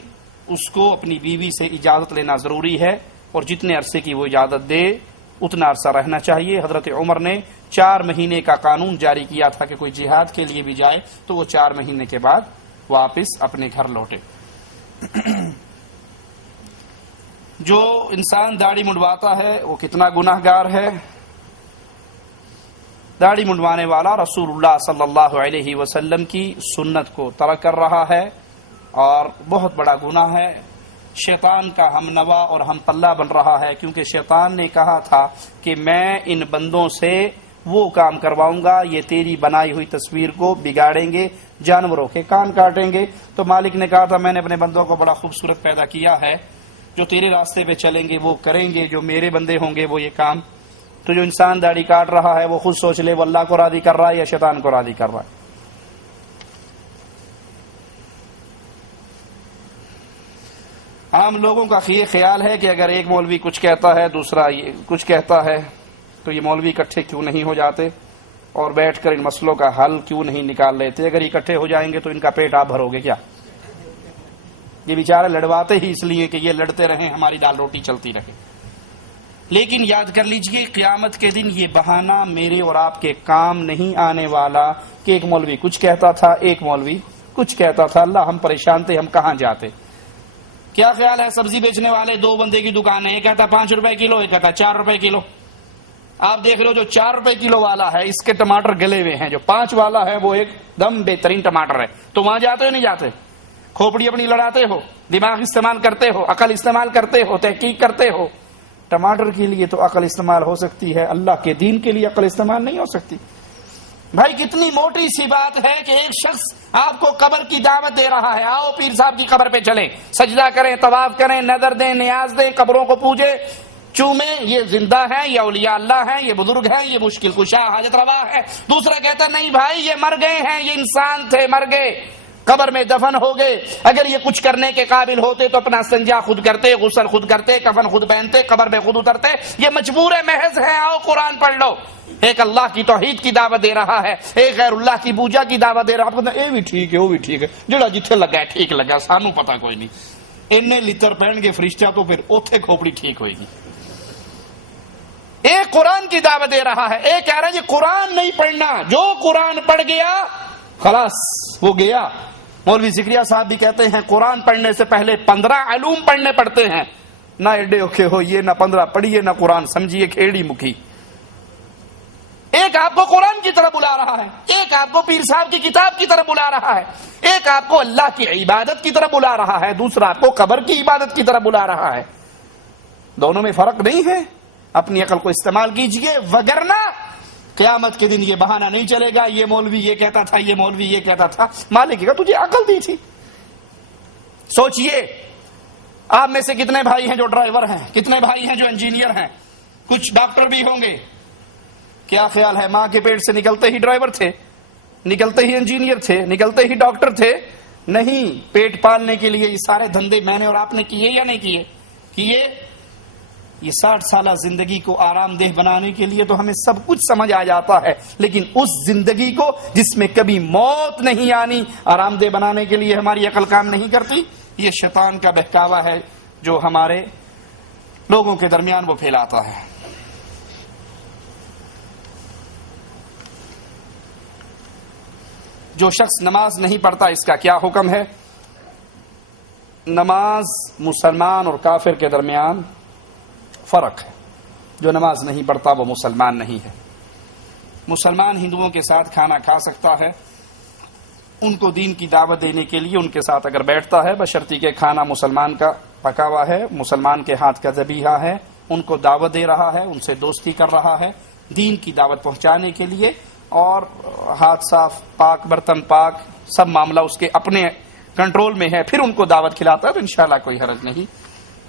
اس کو اپنی بیوی سے اجازت لینا ضروری ہے، اور جتنے عرصے کی وہ اجازت دے اتنا عرصہ رہنا چاہیے۔ حضرت عمر نے 4 مہینے کا قانون جاری کیا تھا کہ کوئی جہاد کے لیے بھی جائے تو وہ 4 مہینے کے بعد واپس اپنے گھر لوٹے۔ جو انسان داڑھی منڈواتا ہے وہ کتنا گناہ گار ہے؟ داڑھی منڈوانے والا رسول اللہ صلی اللہ علیہ وسلم کی سنت کو ترک کر رہا ہے اور بہت بڑا گناہ ہے۔ شیطان کا ہم نوا اور ہم پلہ بن رہا ہے، کیونکہ شیطان نے کہا تھا کہ میں ان بندوں سے وہ کام کرواؤں گا، یہ تیری بنائی ہوئی تصویر کو بگاڑیں گے، جانوروں کے کان کاٹیں گے۔ تو مالک نے کہا تھا میں نے اپنے بندوں کو بڑا خوبصورت پیدا کیا ہے، جو تیرے راستے پہ چلیں گے وہ کریں گے، جو میرے بندے ہوں گے وہ یہ کام۔ تو جو انسان داڑھی کاٹ رہا ہے وہ خود سوچ لے وہ اللہ کو راضی کر رہا ہے یا شیطان کو راضی کر رہا ہے۔ عام لوگوں کا یہ خیال ہے کہ اگر ایک مولوی کچھ کہتا ہے دوسرا کچھ کہتا ہے تو یہ مولوی اکٹھے کیوں نہیں ہو جاتے؟ اور بیٹھ کر ان مسئلوں کا حل کیوں نہیں نکال لیتے؟ اگر اکٹھے ہو جائیں گے تو ان کا پیٹ آپ بھرو گے کیا؟ یہ بیچارے لڑواتے ہی اس لیے کہ یہ لڑتے رہیں، ہماری دال روٹی چلتی رہے۔ لیکن یاد کر لیجئے قیامت کے دن یہ بہانہ میرے اور آپ کے کام نہیں آنے والا کہ ایک مولوی کچھ کہتا تھا، ایک مولوی کچھ کہتا تھا، اللہ ہم پریشان تھے، ہم کہاں جاتے۔ کیا خیال ہے سبزی بیچنے والے دو بندے کی دکان ہے، ایک کہتا 5 روپے کلو، ایک کہتا 4 روپے کلو۔ آپ دیکھ رہے ہو جو 4 روپے کلو والا ہے اس کے ٹماٹر گلے ہوئے ہیں، جو 5 والا ہے وہ ایک دم بہترین ٹماٹر ہے، تو وہاں جاتے ہو نہیں جاتے؟ کھوپڑی اپنی لڑاتے ہو، دماغ استعمال کرتے ہو، عقل استعمال کرتے ہو، تحقیق کرتے ہو۔ ٹماٹر کے لیے تو عقل استعمال ہو سکتی ہے، اللہ کے دین کے لیے عقل استعمال نہیں ہو سکتی۔ بھائی کتنی موٹی سی بات ہے کہ ایک شخص آپ کو قبر کی دعوت دے رہا ہے، آؤ پیر صاحب کی قبر پہ چلیں، سجدہ کریں، طواف کریں، نظر دیں، نیاز دیں، قبروں کو پوجیں، چومیں، یہ زندہ ہیں، یہ اولیاء اللہ ہیں، یہ بزرگ ہیں، یہ مشکل کشا حاجت روا ہے۔ دوسرا کہتا نہیں بھائی یہ مر گئے ہیں، یہ انسان تھے، مر گئے، قبر میں دفن ہو گئے، اگر یہ کچھ کرنے کے قابل ہوتے تو اپنا استنجا خود کرتے، غسل خود کرتے، کفن خود پہنتے، قبر میں خود اترتے، یہ مجبور محض ہے، آؤ قرآن پڑھ لو۔ ایک اللہ کی توحید کی دعوت دے رہا ہے، ایک غیر اللہ کی پوجا کی دعوت دے رہا ہے۔ آپ کہتے ہیں اے بھی ٹھیک ہے، وہ بھی ٹھیک ہے، جڑا جتھے لگا ہے ٹھیک لگا، سانو پتہ کوئی نہیں۔ انہیں لتر پہن کے فرشتہ تو پھر اوتھے کھوپڑی ٹھیک ہوئے گی۔ ایک قرآن کی دعوت دے رہا ہے، ایک کہہ رہا ہے یہ قرآن نہیں پڑھنا، جو قرآن پڑھ گیا خلاص وہ گیا۔ مولوی زکریا صاحب بھی کہتے ہیں قرآن پڑھنے سے پہلے 15 علوم پڑھنے پڑتے ہیں، نہ ایڈے اوکھے ہو یہ، نہ 15 پڑھیے، نہ قرآن سمجھیے کھیڑی مکھی۔ ایک آپ کو قرآن کی طرف بلا رہا ہے، ایک آپ کو پیر صاحب کی کتاب کی طرف بلا رہا ہے، ایک آپ کو اللہ کی عبادت کی طرف بلا رہا ہے، دوسرا آپ کو قبر کی عبادت کی طرف بلا رہا ہے۔ دونوں میں فرق نہیں ہے، اپنی عقل کو استعمال کیجئے، وگرنہ قیامت کے دن یہ بہانہ نہیں چلے گا یہ مولوی یہ کہتا تھا، یہ مولوی یہ کہتا تھا۔ مالک کا تجھے عقل دی تھی۔ سوچئے آپ میں سے کتنے بھائی ہیں جو ڈرائیور ہیں، کتنے بھائی ہیں جو انجینئر ہیں، کچھ ڈاکٹر بھی ہوں گے۔ کیا خیال ہے ماں کے پیٹ سے نکلتے ہی ڈرائیور تھے، نکلتے ہی انجینئر تھے، نکلتے ہی ڈاکٹر تھے؟ نہیں، پیٹ پالنے کے لیے یہ سارے دھندے میں نے اور آپ نے کیے یا نہیں کیے؟ کیے۔ یہ 60 سالہ زندگی کو آرام دہ بنانے کے لیے تو ہمیں سب کچھ سمجھ آ جاتا ہے، لیکن اس زندگی کو جس میں کبھی موت نہیں آنی آرام دہ بنانے کے لیے ہماری عقل کام نہیں کرتی۔ یہ شیطان کا بہکاوا ہے جو ہمارے لوگوں کے درمیان وہ پھیلاتا ہے۔ جو شخص نماز نہیں پڑھتا اس کا کیا حکم ہے؟ نماز مسلمان اور کافر کے درمیان فرق ہے۔ جو نماز نہیں پڑھتا وہ مسلمان نہیں ہے۔ مسلمان ہندوؤں کے ساتھ کھانا کھا سکتا ہے، ان کو دین کی دعوت دینے کے لیے ان کے ساتھ اگر بیٹھتا ہے، بشرطی کہ کھانا مسلمان کا پکا ہوا ہے، مسلمان کے ہاتھ کا ذبیحہ ہے، ان کو دعوت دے رہا ہے، ان سے دوستی کر رہا ہے دین کی دعوت پہنچانے کے لیے، اور ہاتھ صاف، پاک، برتن پاک، سب معاملہ اس کے اپنے کنٹرول میں ہے، پھر ان کو دعوت کھلاتا ہے تو انشاءاللہ کوئی حرج نہیں۔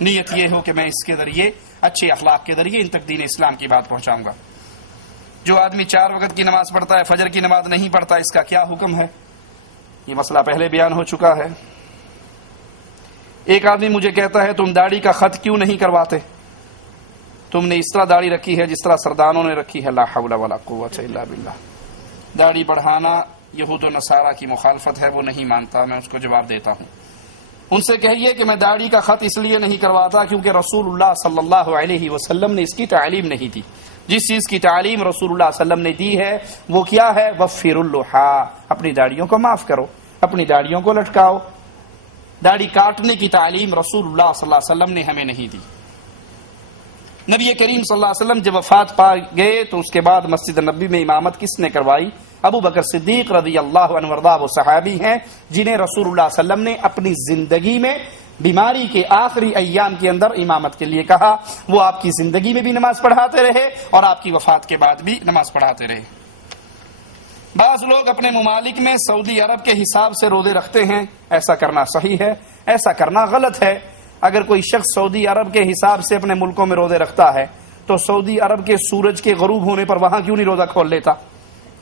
نیت یہ ہو کہ میں اس کے ذریعے اچھے اخلاق کے ذریعے ان تک دین اسلام کی بات پہنچاؤں گا۔ جو آدمی 4 وقت کی نماز پڑھتا ہے، فجر کی نماز نہیں پڑھتا، اس کا کیا حکم ہے؟ یہ مسئلہ پہلے بیان ہو چکا ہے۔ ایک آدمی مجھے کہتا ہے تم داڑھی کا خط کیوں نہیں کرواتے؟ تم نے اس طرح داڑھی رکھی ہے جس طرح سردانوں نے رکھی ہے۔ لا حول ولا قوت الا باللہ۔ داڑھی بڑھانا یہود و نصارہ کی مخالفت ہے، وہ نہیں مانتا، میں اس کو جواب دیتا ہوں۔ ان سے کہیے کہ میں داڑھی کا خط اس لیے نہیں کرواتا کیونکہ رسول اللہ صلی اللہ علیہ وسلم نے اس کی تعلیم نہیں دی۔ جس چیز کی تعلیم رسول اللہ صلی اللہ علیہ وسلم نے دی ہے وہ کیا ہے؟ وفر اللحا، اپنی داڑھیوں کو معاف کرو، اپنی داڑھیوں کو لٹکاؤ۔ داڑھی کاٹنے کی تعلیم رسول اللہ صلی اللہ علیہ وسلم نے ہمیں نہیں دی۔ نبی کریم صلی اللہ علیہ وسلم جب وفات پا گئے تو اس کے بعد مسجد نبی میں امامت کس نے کروائی؟ ابو بکر صدیق رضی اللہ عنہ وارضاہ، وہ صحابی ہیں جنہیں رسول اللہ صلی اللہ علیہ وسلم نے اپنی زندگی میں بیماری کے آخری ایام کے اندر امامت کے لیے کہا۔ وہ آپ کی زندگی میں بھی نماز پڑھاتے رہے اور آپ کی وفات کے بعد بھی نماز پڑھاتے رہے۔ بعض لوگ اپنے ممالک میں سعودی عرب کے حساب سے روزے رکھتے ہیں، ایسا کرنا صحیح ہے؟ ایسا کرنا غلط ہے۔ اگر کوئی شخص سعودی عرب کے حساب سے اپنے ملکوں میں روزے رکھتا ہے تو سعودی عرب کے سورج کے غروب ہونے پر وہاں کیوں نہیں روزہ کھول لیتا؟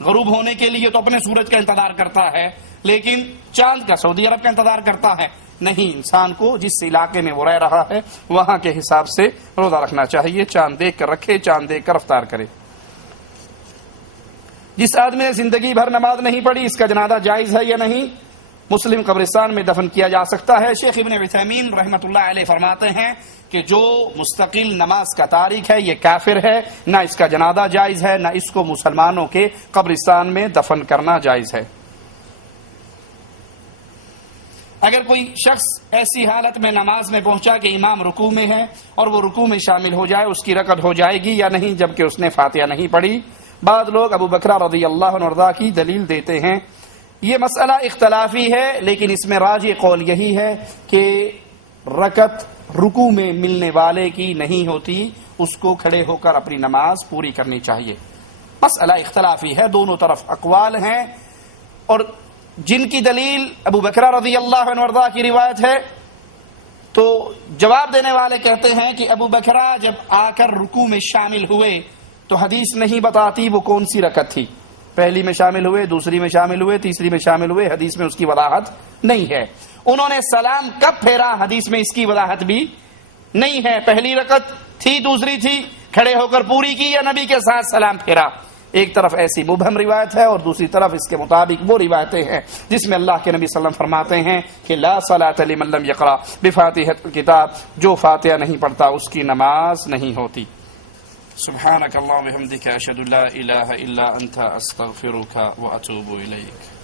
غروب ہونے کے لیے تو اپنے سورج کا انتظار کرتا ہے، لیکن چاند کا سعودی عرب کا انتظار کرتا ہے نہیں۔ انسان کو جس علاقے میں وہ رہ رہا ہے وہاں کے حساب سے روزہ رکھنا چاہیے، چاند دیکھ کر رکھے، چاند دیکھ کر افطار کرے۔ جس آدمی نے زندگی بھر نماز نہیں پڑھی اس کا جنازہ جائز ہے یا نہیں؟ مسلم قبرستان میں دفن کیا جا سکتا ہے۔ شیخ ابن عثیمین رحمۃ اللہ علیہ فرماتے ہیں کہ جو مستقل نماز کا تارک ہے یہ کافر ہے، نہ اس کا جنازہ جائز ہے، نہ اس کو مسلمانوں کے قبرستان میں دفن کرنا جائز ہے۔ اگر کوئی شخص ایسی حالت میں نماز میں پہنچا کہ امام رکوع میں ہے اور وہ رکوع میں شامل ہو جائے، اس کی رکعت ہو جائے گی یا نہیں جبکہ اس نے فاتحہ نہیں پڑھی؟ بعض لوگ ابو بکر رضی اللہ عنہ کی دلیل دیتے ہیں۔ یہ مسئلہ اختلافی ہے، لیکن اس میں راجح قول یہی ہے کہ رکعت رکوع میں ملنے والے کی نہیں ہوتی، اس کو کھڑے ہو کر اپنی نماز پوری کرنی چاہیے۔ مسئلہ اختلافی ہے، دونوں طرف اقوال ہیں، اور جن کی دلیل ابو بکر رضی اللہ عنہ کی روایت ہے تو جواب دینے والے کہتے ہیں کہ ابو بکر جب آ کر رکوع میں شامل ہوئے تو حدیث نہیں بتاتی وہ کون سی رکعت تھی، پہلی میں شامل ہوئے، دوسری میں شامل ہوئے، تیسری میں شامل ہوئے، حدیث میں اس کی وضاحت نہیں ہے۔ انہوں نے سلام کب پھیرا، حدیث میں اس کی وضاحت بھی نہیں ہے، پہلی رکعت تھی، دوسری تھی، کھڑے ہو کر پوری کی یا نبی کے ساتھ سلام پھیرا۔ ایک طرف ایسی مبہم روایت ہے اور دوسری طرف اس کے مطابق وہ روایتیں ہیں جس میں اللہ کے نبی صلی اللہ علیہ وسلم فرماتے ہیں کہ لا صلاۃ لمن لم یقرأ بفاتحۃ الکتاب، جو فاتحہ نہیں پڑھتا اس کی نماز نہیں ہوتی۔ سبحانک اللہم وبحمدک اشہد ان لا الہ الا انت استغفرک واتوب الیک۔